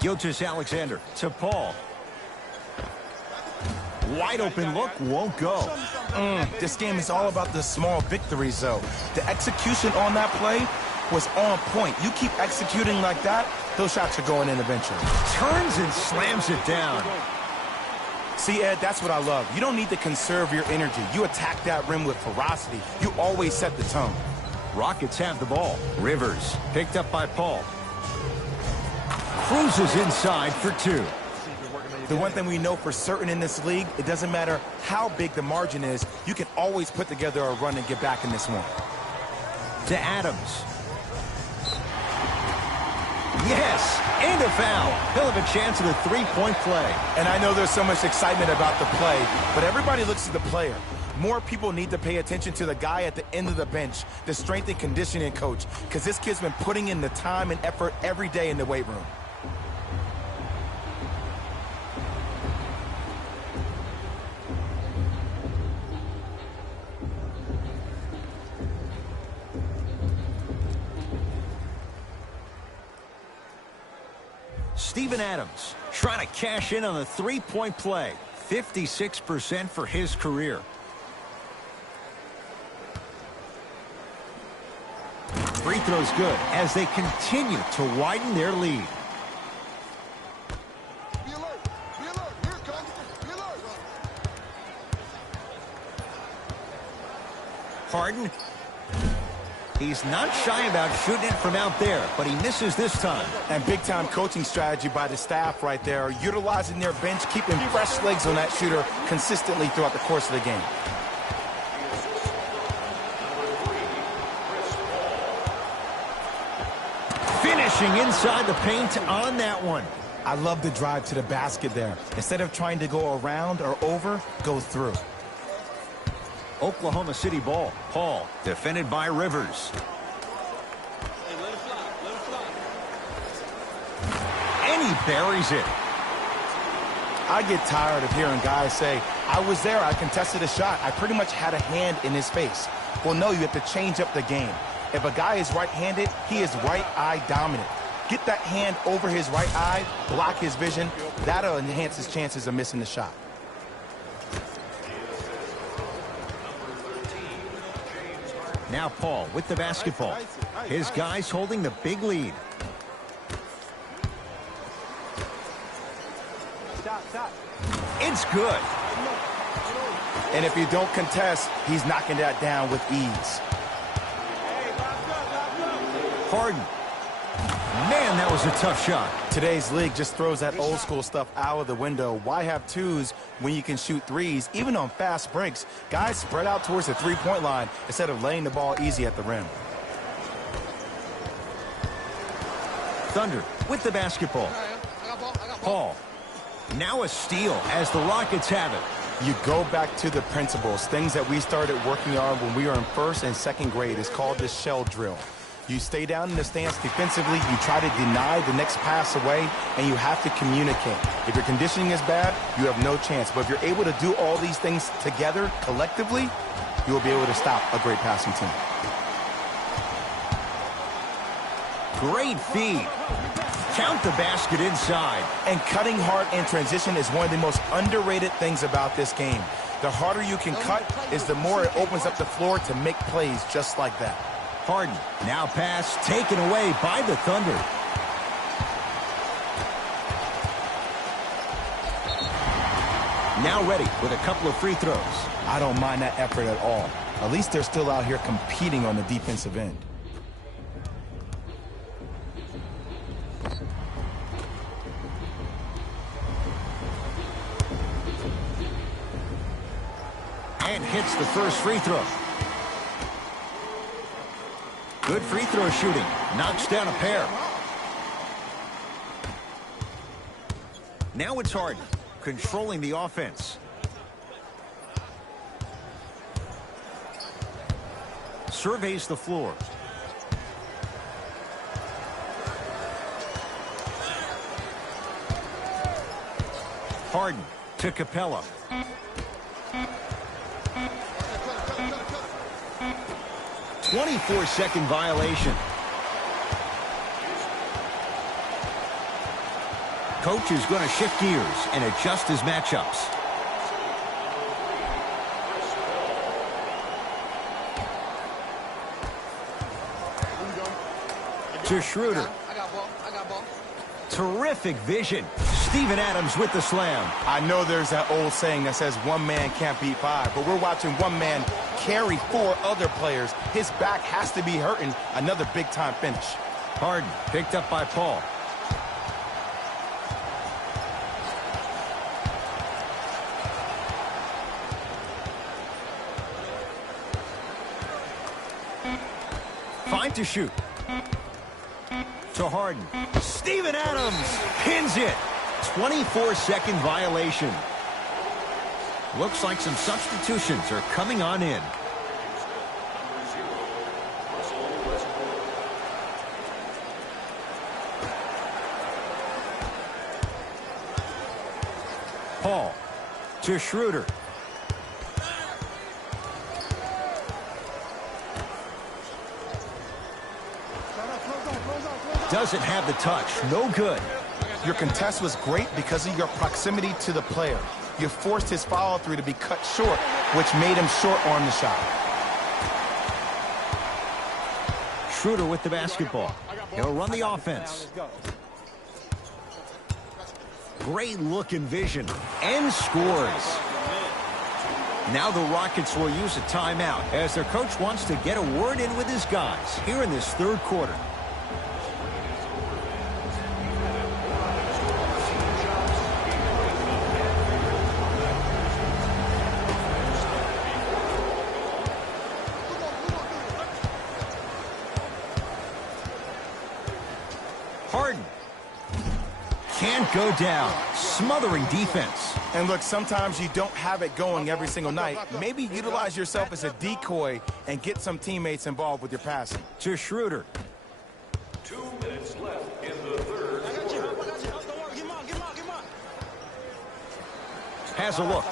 Gilgeous-Alexander to Paul. Wide open look, won't go. This game is all about the small victories, though. The execution on that play was on point. You keep executing like that, those shots are going in eventually. Turns and slams it down. See, Ed, that's what I love. You don't need to conserve your energy. You attack that rim with ferocity. You always set the tone. Rockets have the ball. Rivers picked up by Paul. Cruises inside for 2. The one thing we know for certain in this league, it doesn't matter how big the margin is, you can always put together a run and get back in this one. To Adams. Yes, and a foul. He'll have a chance at a three-point play. And I know there's so much excitement about the play, but everybody looks at the player. More people need to pay attention to the guy at the end of the bench, the strength and conditioning coach, because this kid's been putting in the time and effort every day in the weight room. Steven Adams trying to cash in on the three-point play. 56% for his career. Free throws good as they continue to widen their lead. Be alert. Be alert. Here it comes. Be alert. Harden. He's not shy about shooting it from out there, but he misses this time. And big-time coaching strategy by the staff right there, utilizing their bench, keeping fresh legs on that shooter consistently throughout the course of the game. Finishing inside the paint on that one. I love the drive to the basket there. Instead of trying to go around or over, go through. Oklahoma City ball. Paul, defended by Rivers. And he buries it. I get tired of hearing guys say, I was there, I contested a shot, I pretty much had a hand in his face. Well, no, you have to change up the game. If a guy is right-handed, he is right eye dominant. Get that hand over his right eye, block his vision. That'll enhance his chances of missing the shot. Now Paul with the basketball. His guys holding the big lead. It's good. And if you don't contest, he's knocking that down with ease. Harden. Man, that was a tough shot. Today's league just throws that old school stuff out of the window. Why have twos when you can shoot threes, even on fast breaks? Guys spread out towards the three-point line instead of laying the ball easy at the rim. Thunder with the basketball. Paul. Now a steal as the Rockets have it. You go back to the principles, things that we started working on when we were in first and second grade. It's called the shell drill. You stay down in the stance defensively, you try to deny the next pass away, and you have to communicate. If your conditioning is bad, you have no chance. But if you're able to do all these things together, collectively, you will be able to stop a great passing team. Great feed. Count the basket inside. And cutting hard in transition is one of the most underrated things about this game. The harder you can cut is the more it opens up the floor to make plays just like that. Harden, now pass taken away by the Thunder. Now ready with a couple of free throws. I don't mind that effort at all. At least they're still out here competing on the defensive end. And hits the first free throw. Good free throw shooting. Knocks down a pair. Now it's Harden, controlling the offense. Surveys the floor. Harden to Capella. A 24-second violation. Coach is going to shift gears and adjust his matchups. To Schroeder. Terrific vision. Steven Adams with the slam. I know there's that old saying that says one man can't beat five, but we're watching one man carry four other players. His back has to be hurting. Another big-time finish. Harden picked up by Paul. Fine to shoot. To Harden. Steven Adams pins it. 24-second violation. Looks like some substitutions are coming on in. Paul to Schroeder. Doesn't have the touch. No good. Your contest was great because of your proximity to the player. You forced his follow-through to be cut short, which made him short-arm the shot. Schroeder with the basketball. He'll run the offense. Great look and vision. And scores. Now the Rockets will use a timeout as their coach wants to get a word in with his guys here in this third quarter. Harden can't go down. Smothering defense. And look, sometimes you don't have it going every single night. Maybe utilize yourself as a decoy and get some teammates involved with your passing. To Schroeder. 2 minutes left in the third. Has a look.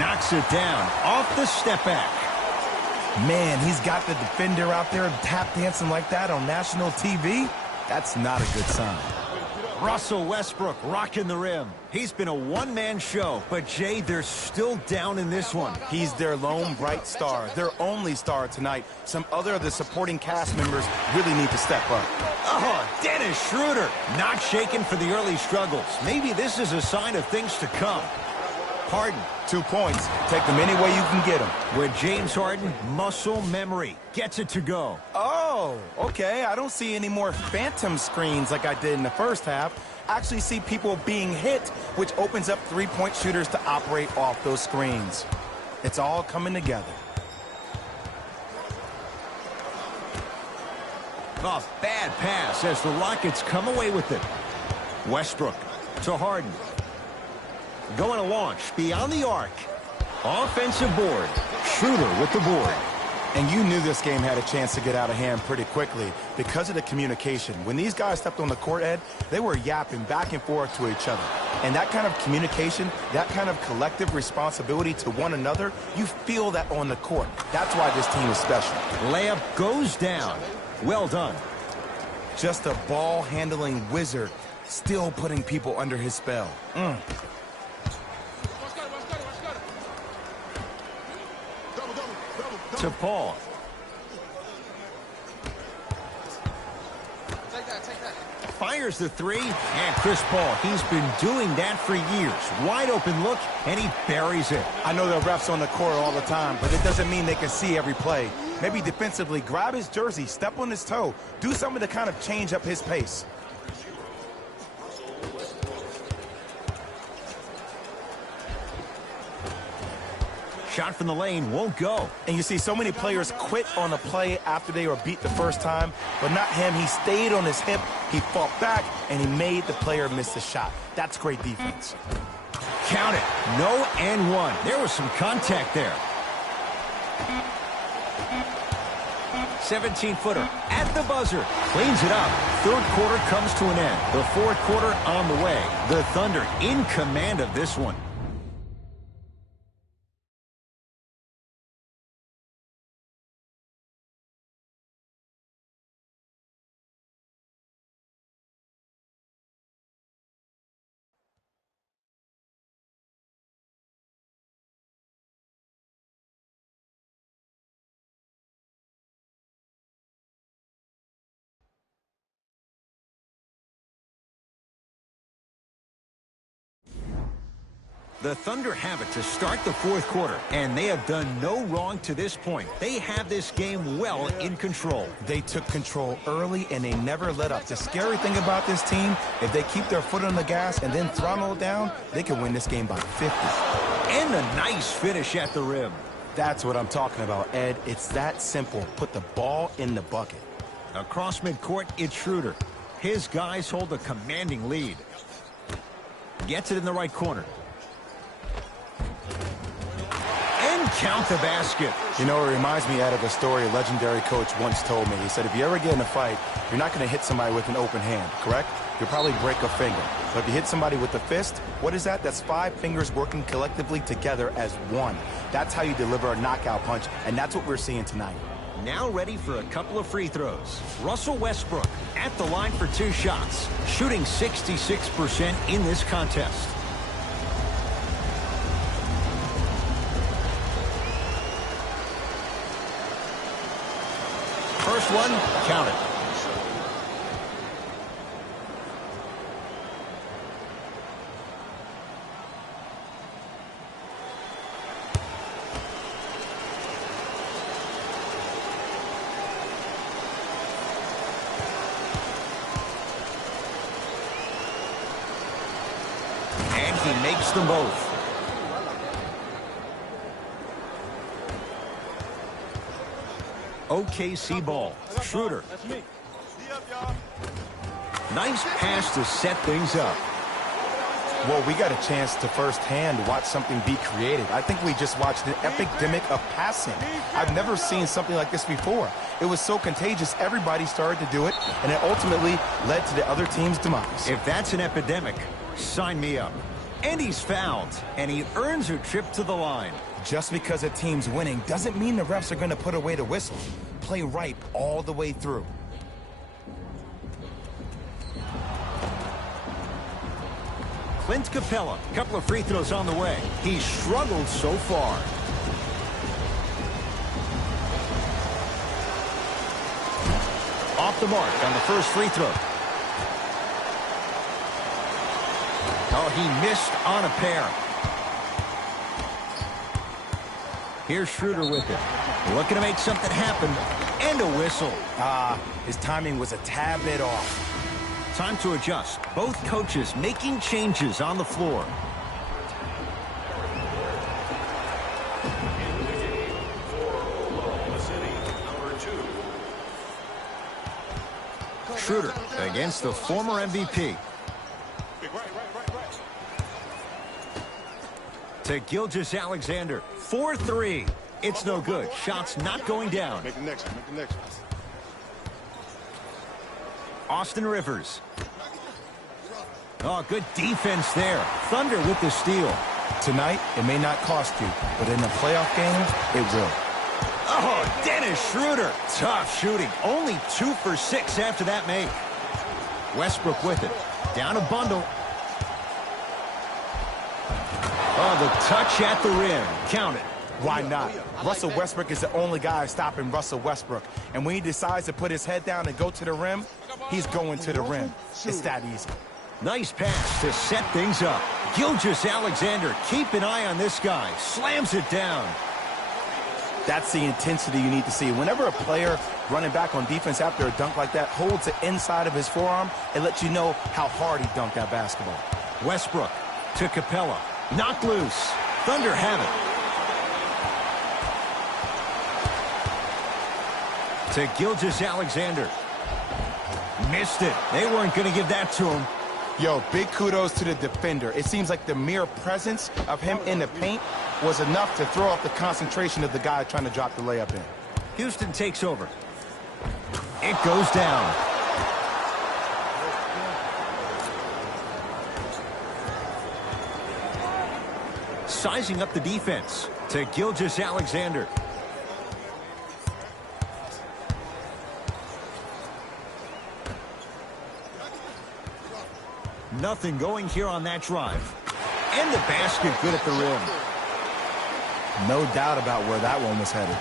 Knocks it down. Off the step back. Man, he's got the defender out there tap dancing like that on national TV. That's not a good sign. Russell Westbrook rocking the rim. He's been a one-man show, but Jay, they're still down in this one. He's their lone bright star, their only star tonight. Some other of the supporting cast members really need to step up. Oh, Dennis Schroeder, not shaken for the early struggles. Maybe this is a sign of things to come. Harden. 2 points. Take them any way you can get them. With James Harden, muscle memory. Gets it to go. Oh, okay. I don't see any more phantom screens like I did in the first half. I actually see people being hit, which opens up three-point shooters to operate off those screens. It's all coming together. A bad pass as the Rockets come away with it. Westbrook to Harden. Going to launch beyond the arc. Offensive board. Schroeder with the board. And you knew this game had a chance to get out of hand pretty quickly because of the communication. When these guys stepped on the court, Ed, they were yapping back and forth to each other. And that kind of communication, that kind of collective responsibility to one another, you feel that on the court. That's why this team is special. Layup goes down. Well done. Just a ball-handling wizard, still putting people under his spell. To Paul. Fires the three, and Chris Paul, he's been doing that for years. Wide open look, and he buries it. I know there are refs on the court all the time, but it doesn't mean they can see every play. Maybe defensively, grab his jersey, step on his toe, do something to kind of change up his pace. Shot from the lane won't go. And you see so many players quit on a play after they were beat the first time, but not him. He stayed on his hip, he fought back, and he made the player miss the shot. That's great defense. Count it. No and one. There was some contact there. 17-footer at the buzzer. Cleans it up. Third quarter comes to an end. The fourth quarter on the way. The Thunder in command of this one. The Thunder have it to start the fourth quarter, and they have done no wrong to this point. They have this game well in control. They took control early, and they never let up. The scary thing about this team, if they keep their foot on the gas and then throttle it down, they can win this game by 50. And a nice finish at the rim. That's what I'm talking about, Ed. It's that simple. Put the ball in the bucket. Across midcourt, it's Schroeder. His guys hold a commanding lead. Gets it in the right corner. Count the basket. You know, it reminds me, Ed, of a story a legendary coach once told me. He said, if you ever get in a fight, you're not going to hit somebody with an open hand, correct? You'll probably break a finger. But if you hit somebody with a fist, what is that? That's 5 fingers working collectively together as one. That's how you deliver a knockout punch, and that's what we're seeing tonight. Now ready for a couple of free throws. Russell Westbrook at the line for 2 shots, shooting 66% in this contest. First one, count it. And he makes them both. OKC ball. Schroeder. Nice pass to set things up. Well, we got a chance to firsthand watch something be created. I think we just watched an epidemic of passing. I've never seen something like this before. It was so contagious, everybody started to do it, and it ultimately led to the other team's demise. If that's an epidemic, sign me up. And he's fouled, and he earns a trip to the line. Just because a team's winning doesn't mean the refs are going to put away the whistle. Play right all the way through. Clint Capella, a couple of free throws on the way. He's struggled so far. Off the mark on the first free throw. Oh, he missed on a pair. Here's Schroeder with it. Looking to make something happen. And a whistle. His timing was a tad bit off. Time to adjust. Both coaches making changes on the floor. Schroeder against the former MVP. To Gilgeous-Alexander. 4-3. It's no good. Shots not going down. Make the next one. Make the next one. Austin Rivers. Oh, good defense there. Thunder with the steal. Tonight, it may not cost you, but in a playoff game, it will. Oh, Dennis Schroeder. Tough shooting. Only 2 for 6 after that make. Westbrook with it. Down a bundle. Oh, the touch at the rim. Count it. Why not? Russell Westbrook is the only guy stopping Russell Westbrook. And when he decides to put his head down and go to the rim, he's going to the rim. It's that easy. Nice pass to set things up. Gilgeous-Alexander, keep an eye on this guy. Slams it down. That's the intensity you need to see. Whenever a player running back on defense after a dunk like that holds the inside of his forearm, it lets you know how hard he dunked that basketball. Westbrook to Capella. Knocked loose. Thunder have it. To Gilgeous-Alexander. Missed it. They weren't going to give that to him. Yo, big kudos to the defender. It seems like the mere presence of him in the paint was enough to throw off the concentration of the guy trying to drop the layup in. Houston takes over. It goes down. Sizing up the defense to Gilgeous-Alexander. Nothing going here on that drive. And the basket good at the rim. No doubt about where that one was headed.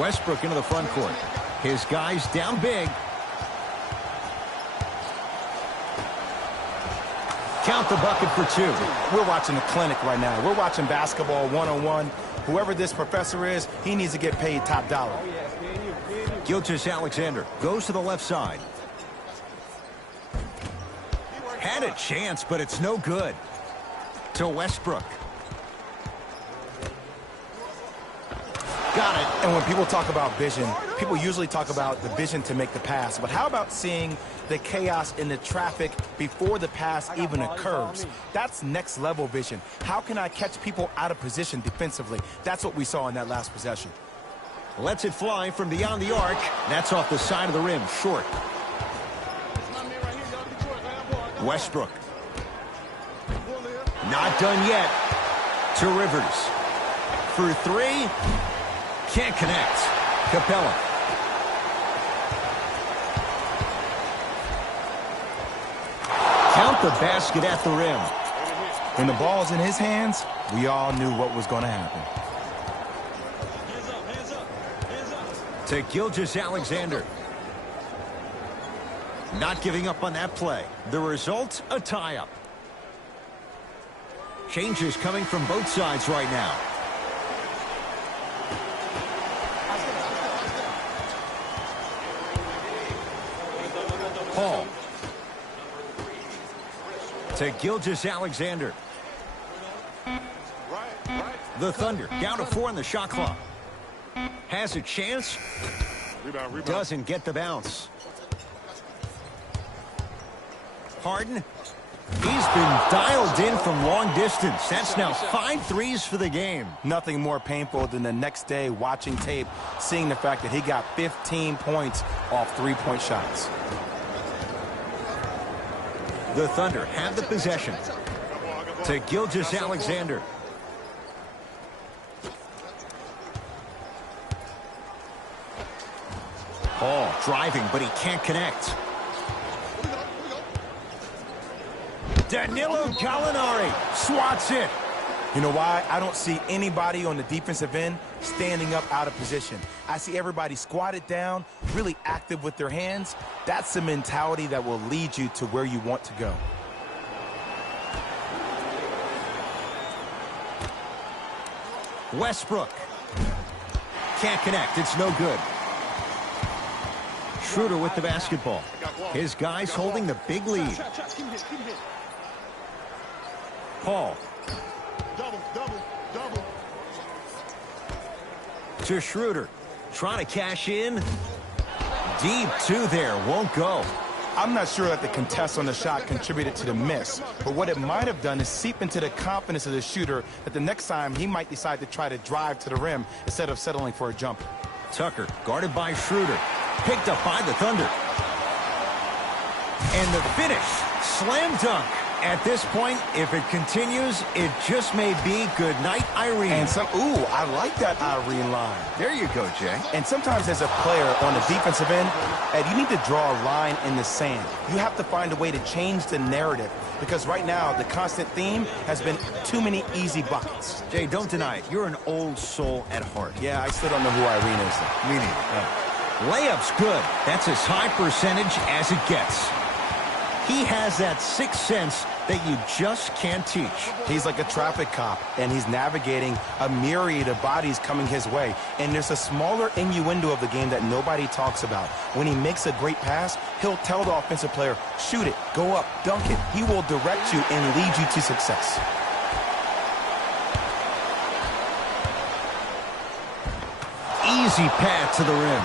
Westbrook into the front court. His guys down big. Count the bucket for 2. We're watching a clinic right now. We're watching basketball one-on-one. Whoever this professor is, he needs to get paid top dollar. Gilgeous-Alexander goes to the left side. Had a chance, but it's no good. To Westbrook. Got it. And when people talk about vision, people usually talk about the vision to make the pass. But how about seeing the chaos in the traffic before the pass even occurs? That's next level vision. How can I catch people out of position defensively? That's what we saw in that last possession. Lets it fly from beyond the arc. That's off the side of the rim, short. Westbrook. Not done yet. To Rivers. For 3. Can't connect. Capella. Count the basket at the rim. When the ball's in his hands, we all knew what was going to happen. To Gilgeous-Alexander. Not giving up on that play. The result, a tie-up. Changes coming from both sides right now. Paul. To Gilgeous-Alexander. The Thunder down to 4 on the shot clock. Has a chance. Rebound. Doesn't get the bounce. Harden. He's been dialed in from long distance. That's now 5 threes for the game. Nothing more painful than the next day watching tape, seeing the fact that he got 15 points off three-point shots. The Thunder have the possession. To Gilgeous-Alexander. Paul driving, but he can't connect. Danilo Gallinari swats it. You know why? I don't see anybody on the defensive end standing up out of position. I see everybody squatted down, really active with their hands. That's the mentality that will lead you to where you want to go. Westbrook Can't connect. It's no good. Schroeder with the basketball. His guys holding the big lead. Paul. To Schroeder. Trying to cash in. Deep two there. Won't go. I'm not sure that the contest on the shot contributed to the miss, but what it might have done is seep into the confidence of the shooter that the next time he might decide to try to drive to the rim instead of settling for a jumper. Tucker guarded by Schroeder. Picked up by the Thunder. And the finish. Slam dunk. At this point, if it continues, it just may be good night, Irene. And I like that Irene line. There you go, Jay. And sometimes as a player on the defensive end, Ed, you need to draw a line in the sand. You have to find a way to change the narrative because right now the constant theme has been too many easy buckets. Jay, don't deny it. You're an old soul at heart. Yeah, I still don't know who Irene is. Me neither. Layup's good. That's as high percentage as it gets. He has that sixth sense that you just can't teach. He's like a traffic cop, and he's navigating a myriad of bodies coming his way. And there's a smaller innuendo of the game that nobody talks about. When he makes a great pass, he'll tell the offensive player, shoot it, go up, dunk it. He will direct you and lead you to success. Easy path to the rim.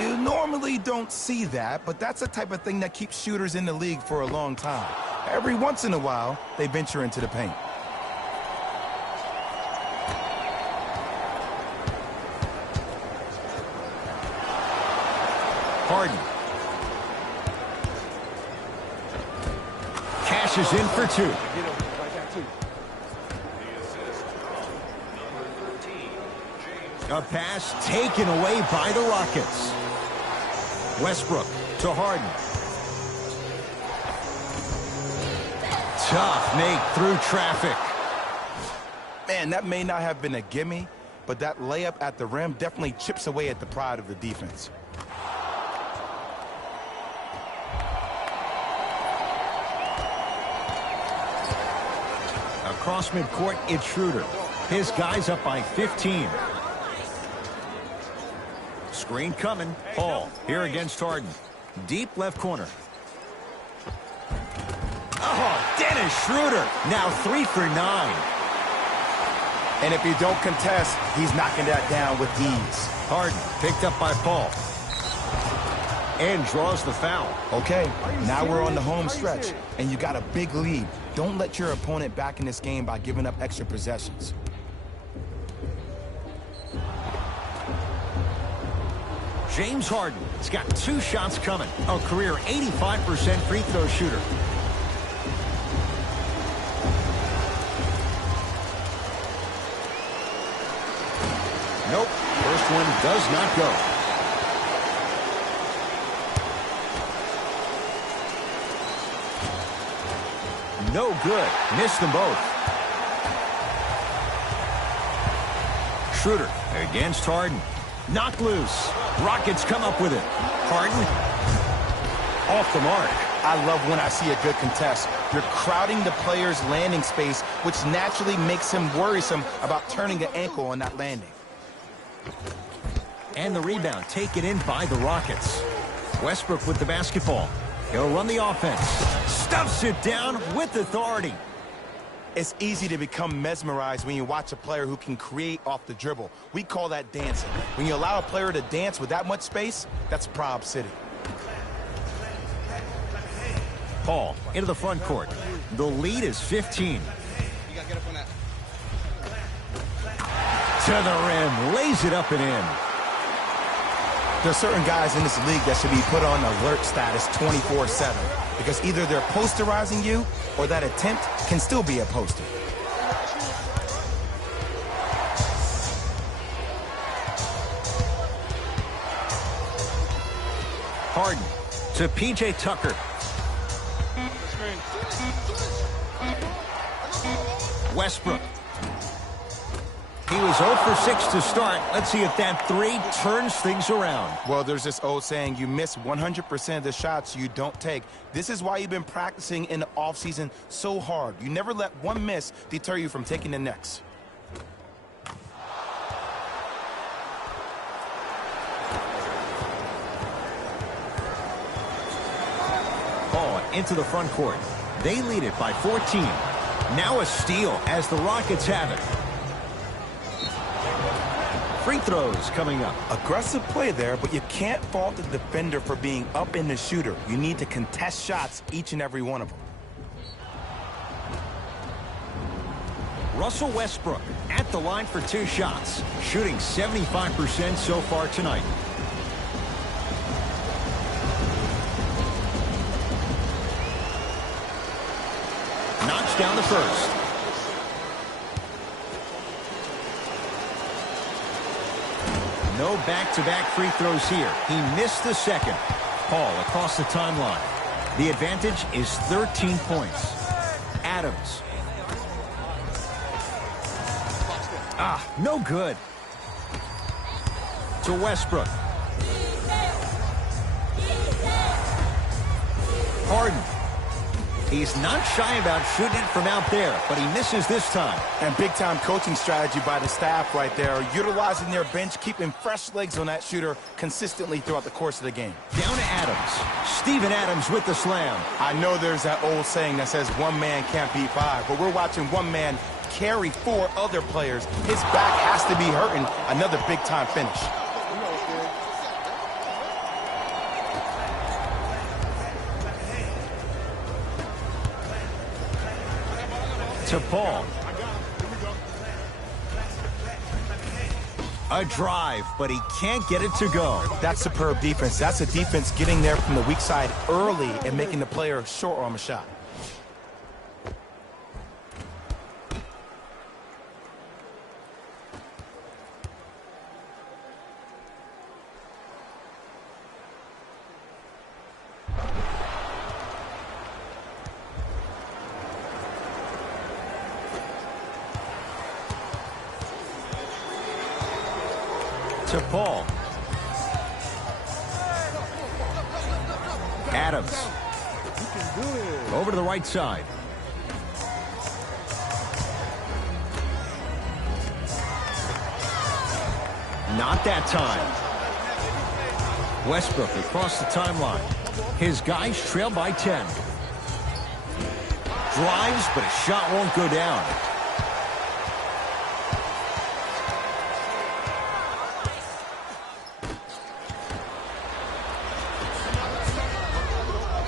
You normally don't see that, but that's the type of thing that keeps shooters in the league for a long time. Every once in a while, they venture into the paint. Harden. Cashes in for two. A pass taken away by the Rockets. Westbrook to Harden. Tough make through traffic. Man, that may not have been a gimme, but that layup at the rim definitely chips away at the pride of the defense. Across midcourt, it's Schroeder. His guys up by 15. Screen coming. Paul here against Harden. Deep left corner. Oh, Dennis Schroeder. Now 3 for 9. And if you don't contest, he's knocking that down with ease. Harden picked up by Paul. And draws the foul. Okay, now we're on the home stretch, and you got a big lead. Don't let your opponent back in this game by giving up extra possessions. James Harden has got 2 shots coming. A career 85% free throw shooter. Nope. First one does not go. No good. Missed them both. Schroeder against Harden. Knocked loose. Rockets come up with it. Harden off the mark. I love when I see a good contest. You're crowding the player's landing space, which naturally makes him worrisome about turning an ankle on that landing. And the rebound taken in by the Rockets. Westbrook with the basketball. He'll run the offense. Stuffs it down with authority. It's easy to become mesmerized when you watch a player who can create off the dribble. We call that dancing. When you allow a player to dance with that much space, that's Prob City. Paul into the front court. The lead is 15. You gotta get up on that. To the rim. Lays it up and in. There's certain guys in this league that should be put on alert status 24/7 because either they're posterizing you or that attempt can still be a poster. Harden to P.J. Tucker. Westbrook. He was 0 for 6 to start. Let's see if that 3 turns things around. Well, there's this old saying, you miss 100% of the shots you don't take. This is why you've been practicing in the offseason so hard. You never let one miss deter you from taking the next. into the front court. They lead it by 14. Now a steal as the Rockets have it. Free throws coming up. Aggressive play there, but you can't fault the defender for being up in the shooter. You need to contest shots, each and every one of them. Russell Westbrook at the line for 2 shots, shooting 75% so far tonight. Knocks down the first. No back-to-back free throws here. He missed the second. Paul across the timeline. The advantage is 13 points. Adams. No good. To Westbrook. Harden. He's not shy about shooting it from out there, but he misses this time. And big-time coaching strategy by the staff right there, utilizing their bench, keeping fresh legs on that shooter consistently throughout the course of the game. Down to Adams. Steven Adams with the slam. I know there's that old saying that says one man can't beat 5, but we're watching one man carry 4 other players. His back has to be hurting. Another big-time finish. To Paul. A drive, but he can't get it to go. That's superb defense. That's a defense getting there from the weak side early and making the player short arm a shot. To Paul. Adams. Over to the right side. Not that time. Westbrook across the timeline. His guys trail by 10. Drives, but a shot won't go down.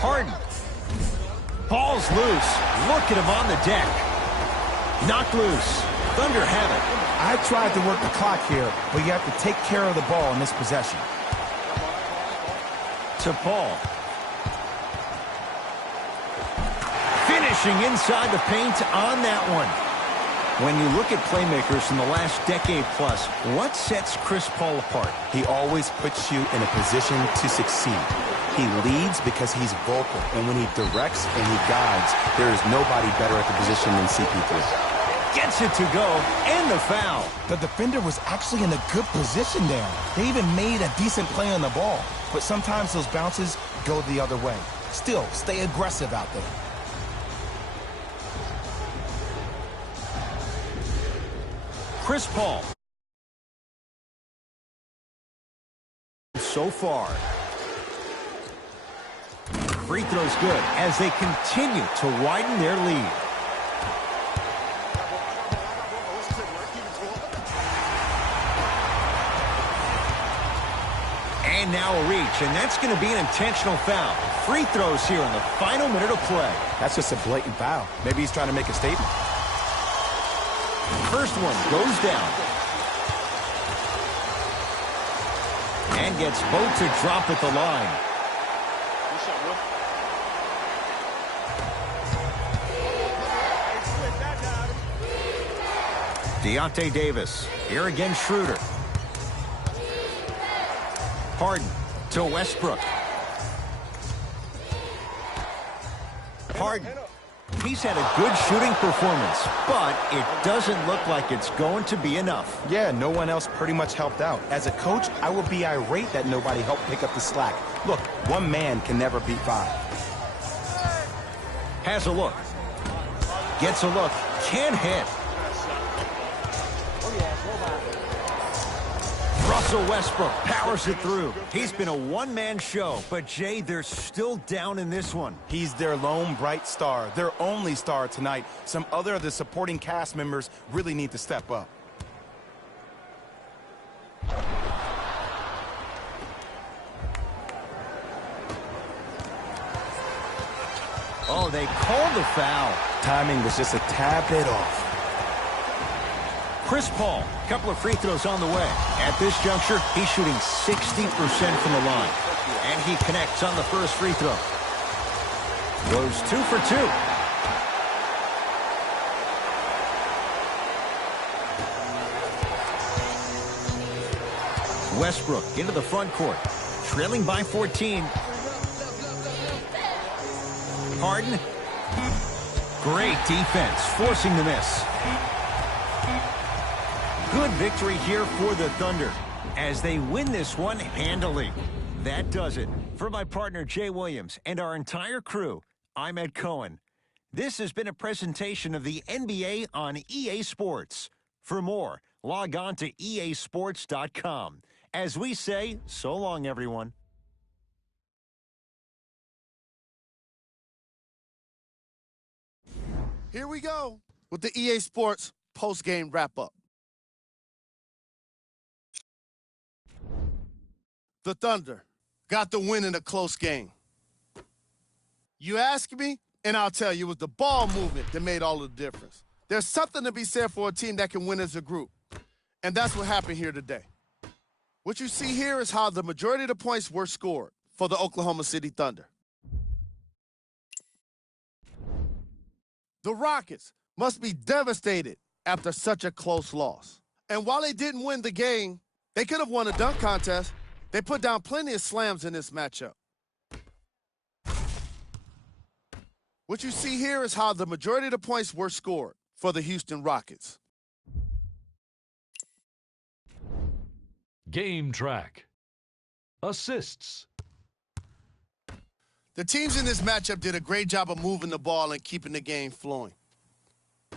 Harden. Ball's loose. Look at him on the deck. Knocked loose. Thunder have it. I tried to work the clock here, but you have to take care of the ball in this possession. To Paul. Finishing inside the paint on that one. When you look at playmakers in the last decade plus, what sets Chris Paul apart? He always puts you in a position to succeed. He leads because he's vocal, and when he directs and he guides, there is nobody better at the position than CP3. Gets it to go, and the foul. The defender was actually in a good position there. They even made a decent play on the ball, but sometimes those bounces go the other way. Still, stay aggressive out there. Chris Paul. So far. Free throw's good as they continue to widen their lead. And now a reach, and that's going to be an intentional foul. Free throws here in the final minute of play. That's just a blatant foul. Maybe he's trying to make a statement. First one goes down. And gets both to drop at the line. Deontay Davis. Here again, Schroeder. Harden to Westbrook. Harden. He's had a good shooting performance, but it doesn't look like it's going to be enough. Yeah, no one else pretty much helped out. As a coach, I would be irate that nobody helped pick up the slack. Look, one man can never beat 5. Has a look. Gets a look. Can't hit. Russell Westbrook powers it through. He's been a one-man show, but Jay, they're still down in this one. He's their lone bright star, their only star tonight. Some other of the supporting cast members really need to step up. Oh, they called the foul. Timing was just a tad bit off. Chris Paul, a couple of free throws on the way. At this juncture, he's shooting 60% from the line. And he connects on the first free throw. Goes 2 for 2. Westbrook into the front court. Trailing by 14. Harden. Great defense, forcing the miss. Good victory here for the Thunder as they win this one handily. That does it. For my partner, Jay Williams, and our entire crew, I'm Ed Cohen. This has been a presentation of the NBA on EA Sports. For more, log on to easports.com. As we say, so long, everyone. Here we go with the EA Sports post-game wrap-up. The Thunder got the win in a close game. You ask me, and I'll tell you, it was the ball movement that made all the difference. There's something to be said for a team that can win as a group, and that's what happened here today. What you see here is how the majority of the points were scored for the Oklahoma City Thunder. The Rockets must be devastated after such a close loss. And while they didn't win the game, they could have won a dunk contest. They put down plenty of slams in this matchup. What you see here is how the majority of the points were scored for the Houston Rockets. Game track. Assists. The teams in this matchup did a great job of moving the ball and keeping the game flowing.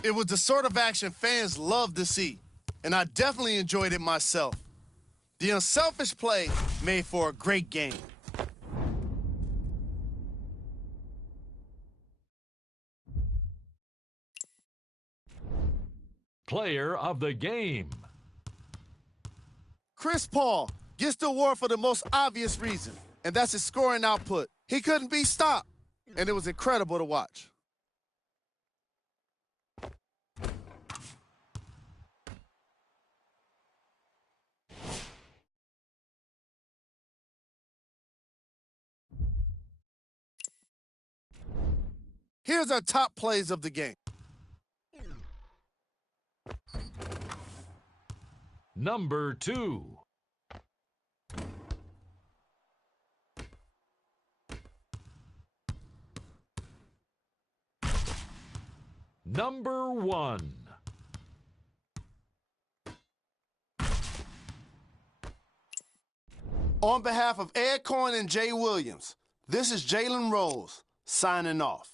It was the sort of action fans love to see, and I definitely enjoyed it myself. The unselfish play made for a great game. Player of the game. Chris Paul gets the award for the most obvious reason, and that's his scoring output. He couldn't be stopped, and it was incredible to watch. Here's our top plays of the game. Number 2. Number 1. On behalf of Ed Cohen and Jay Williams, this is Jalen Rose signing off.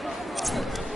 Timeout.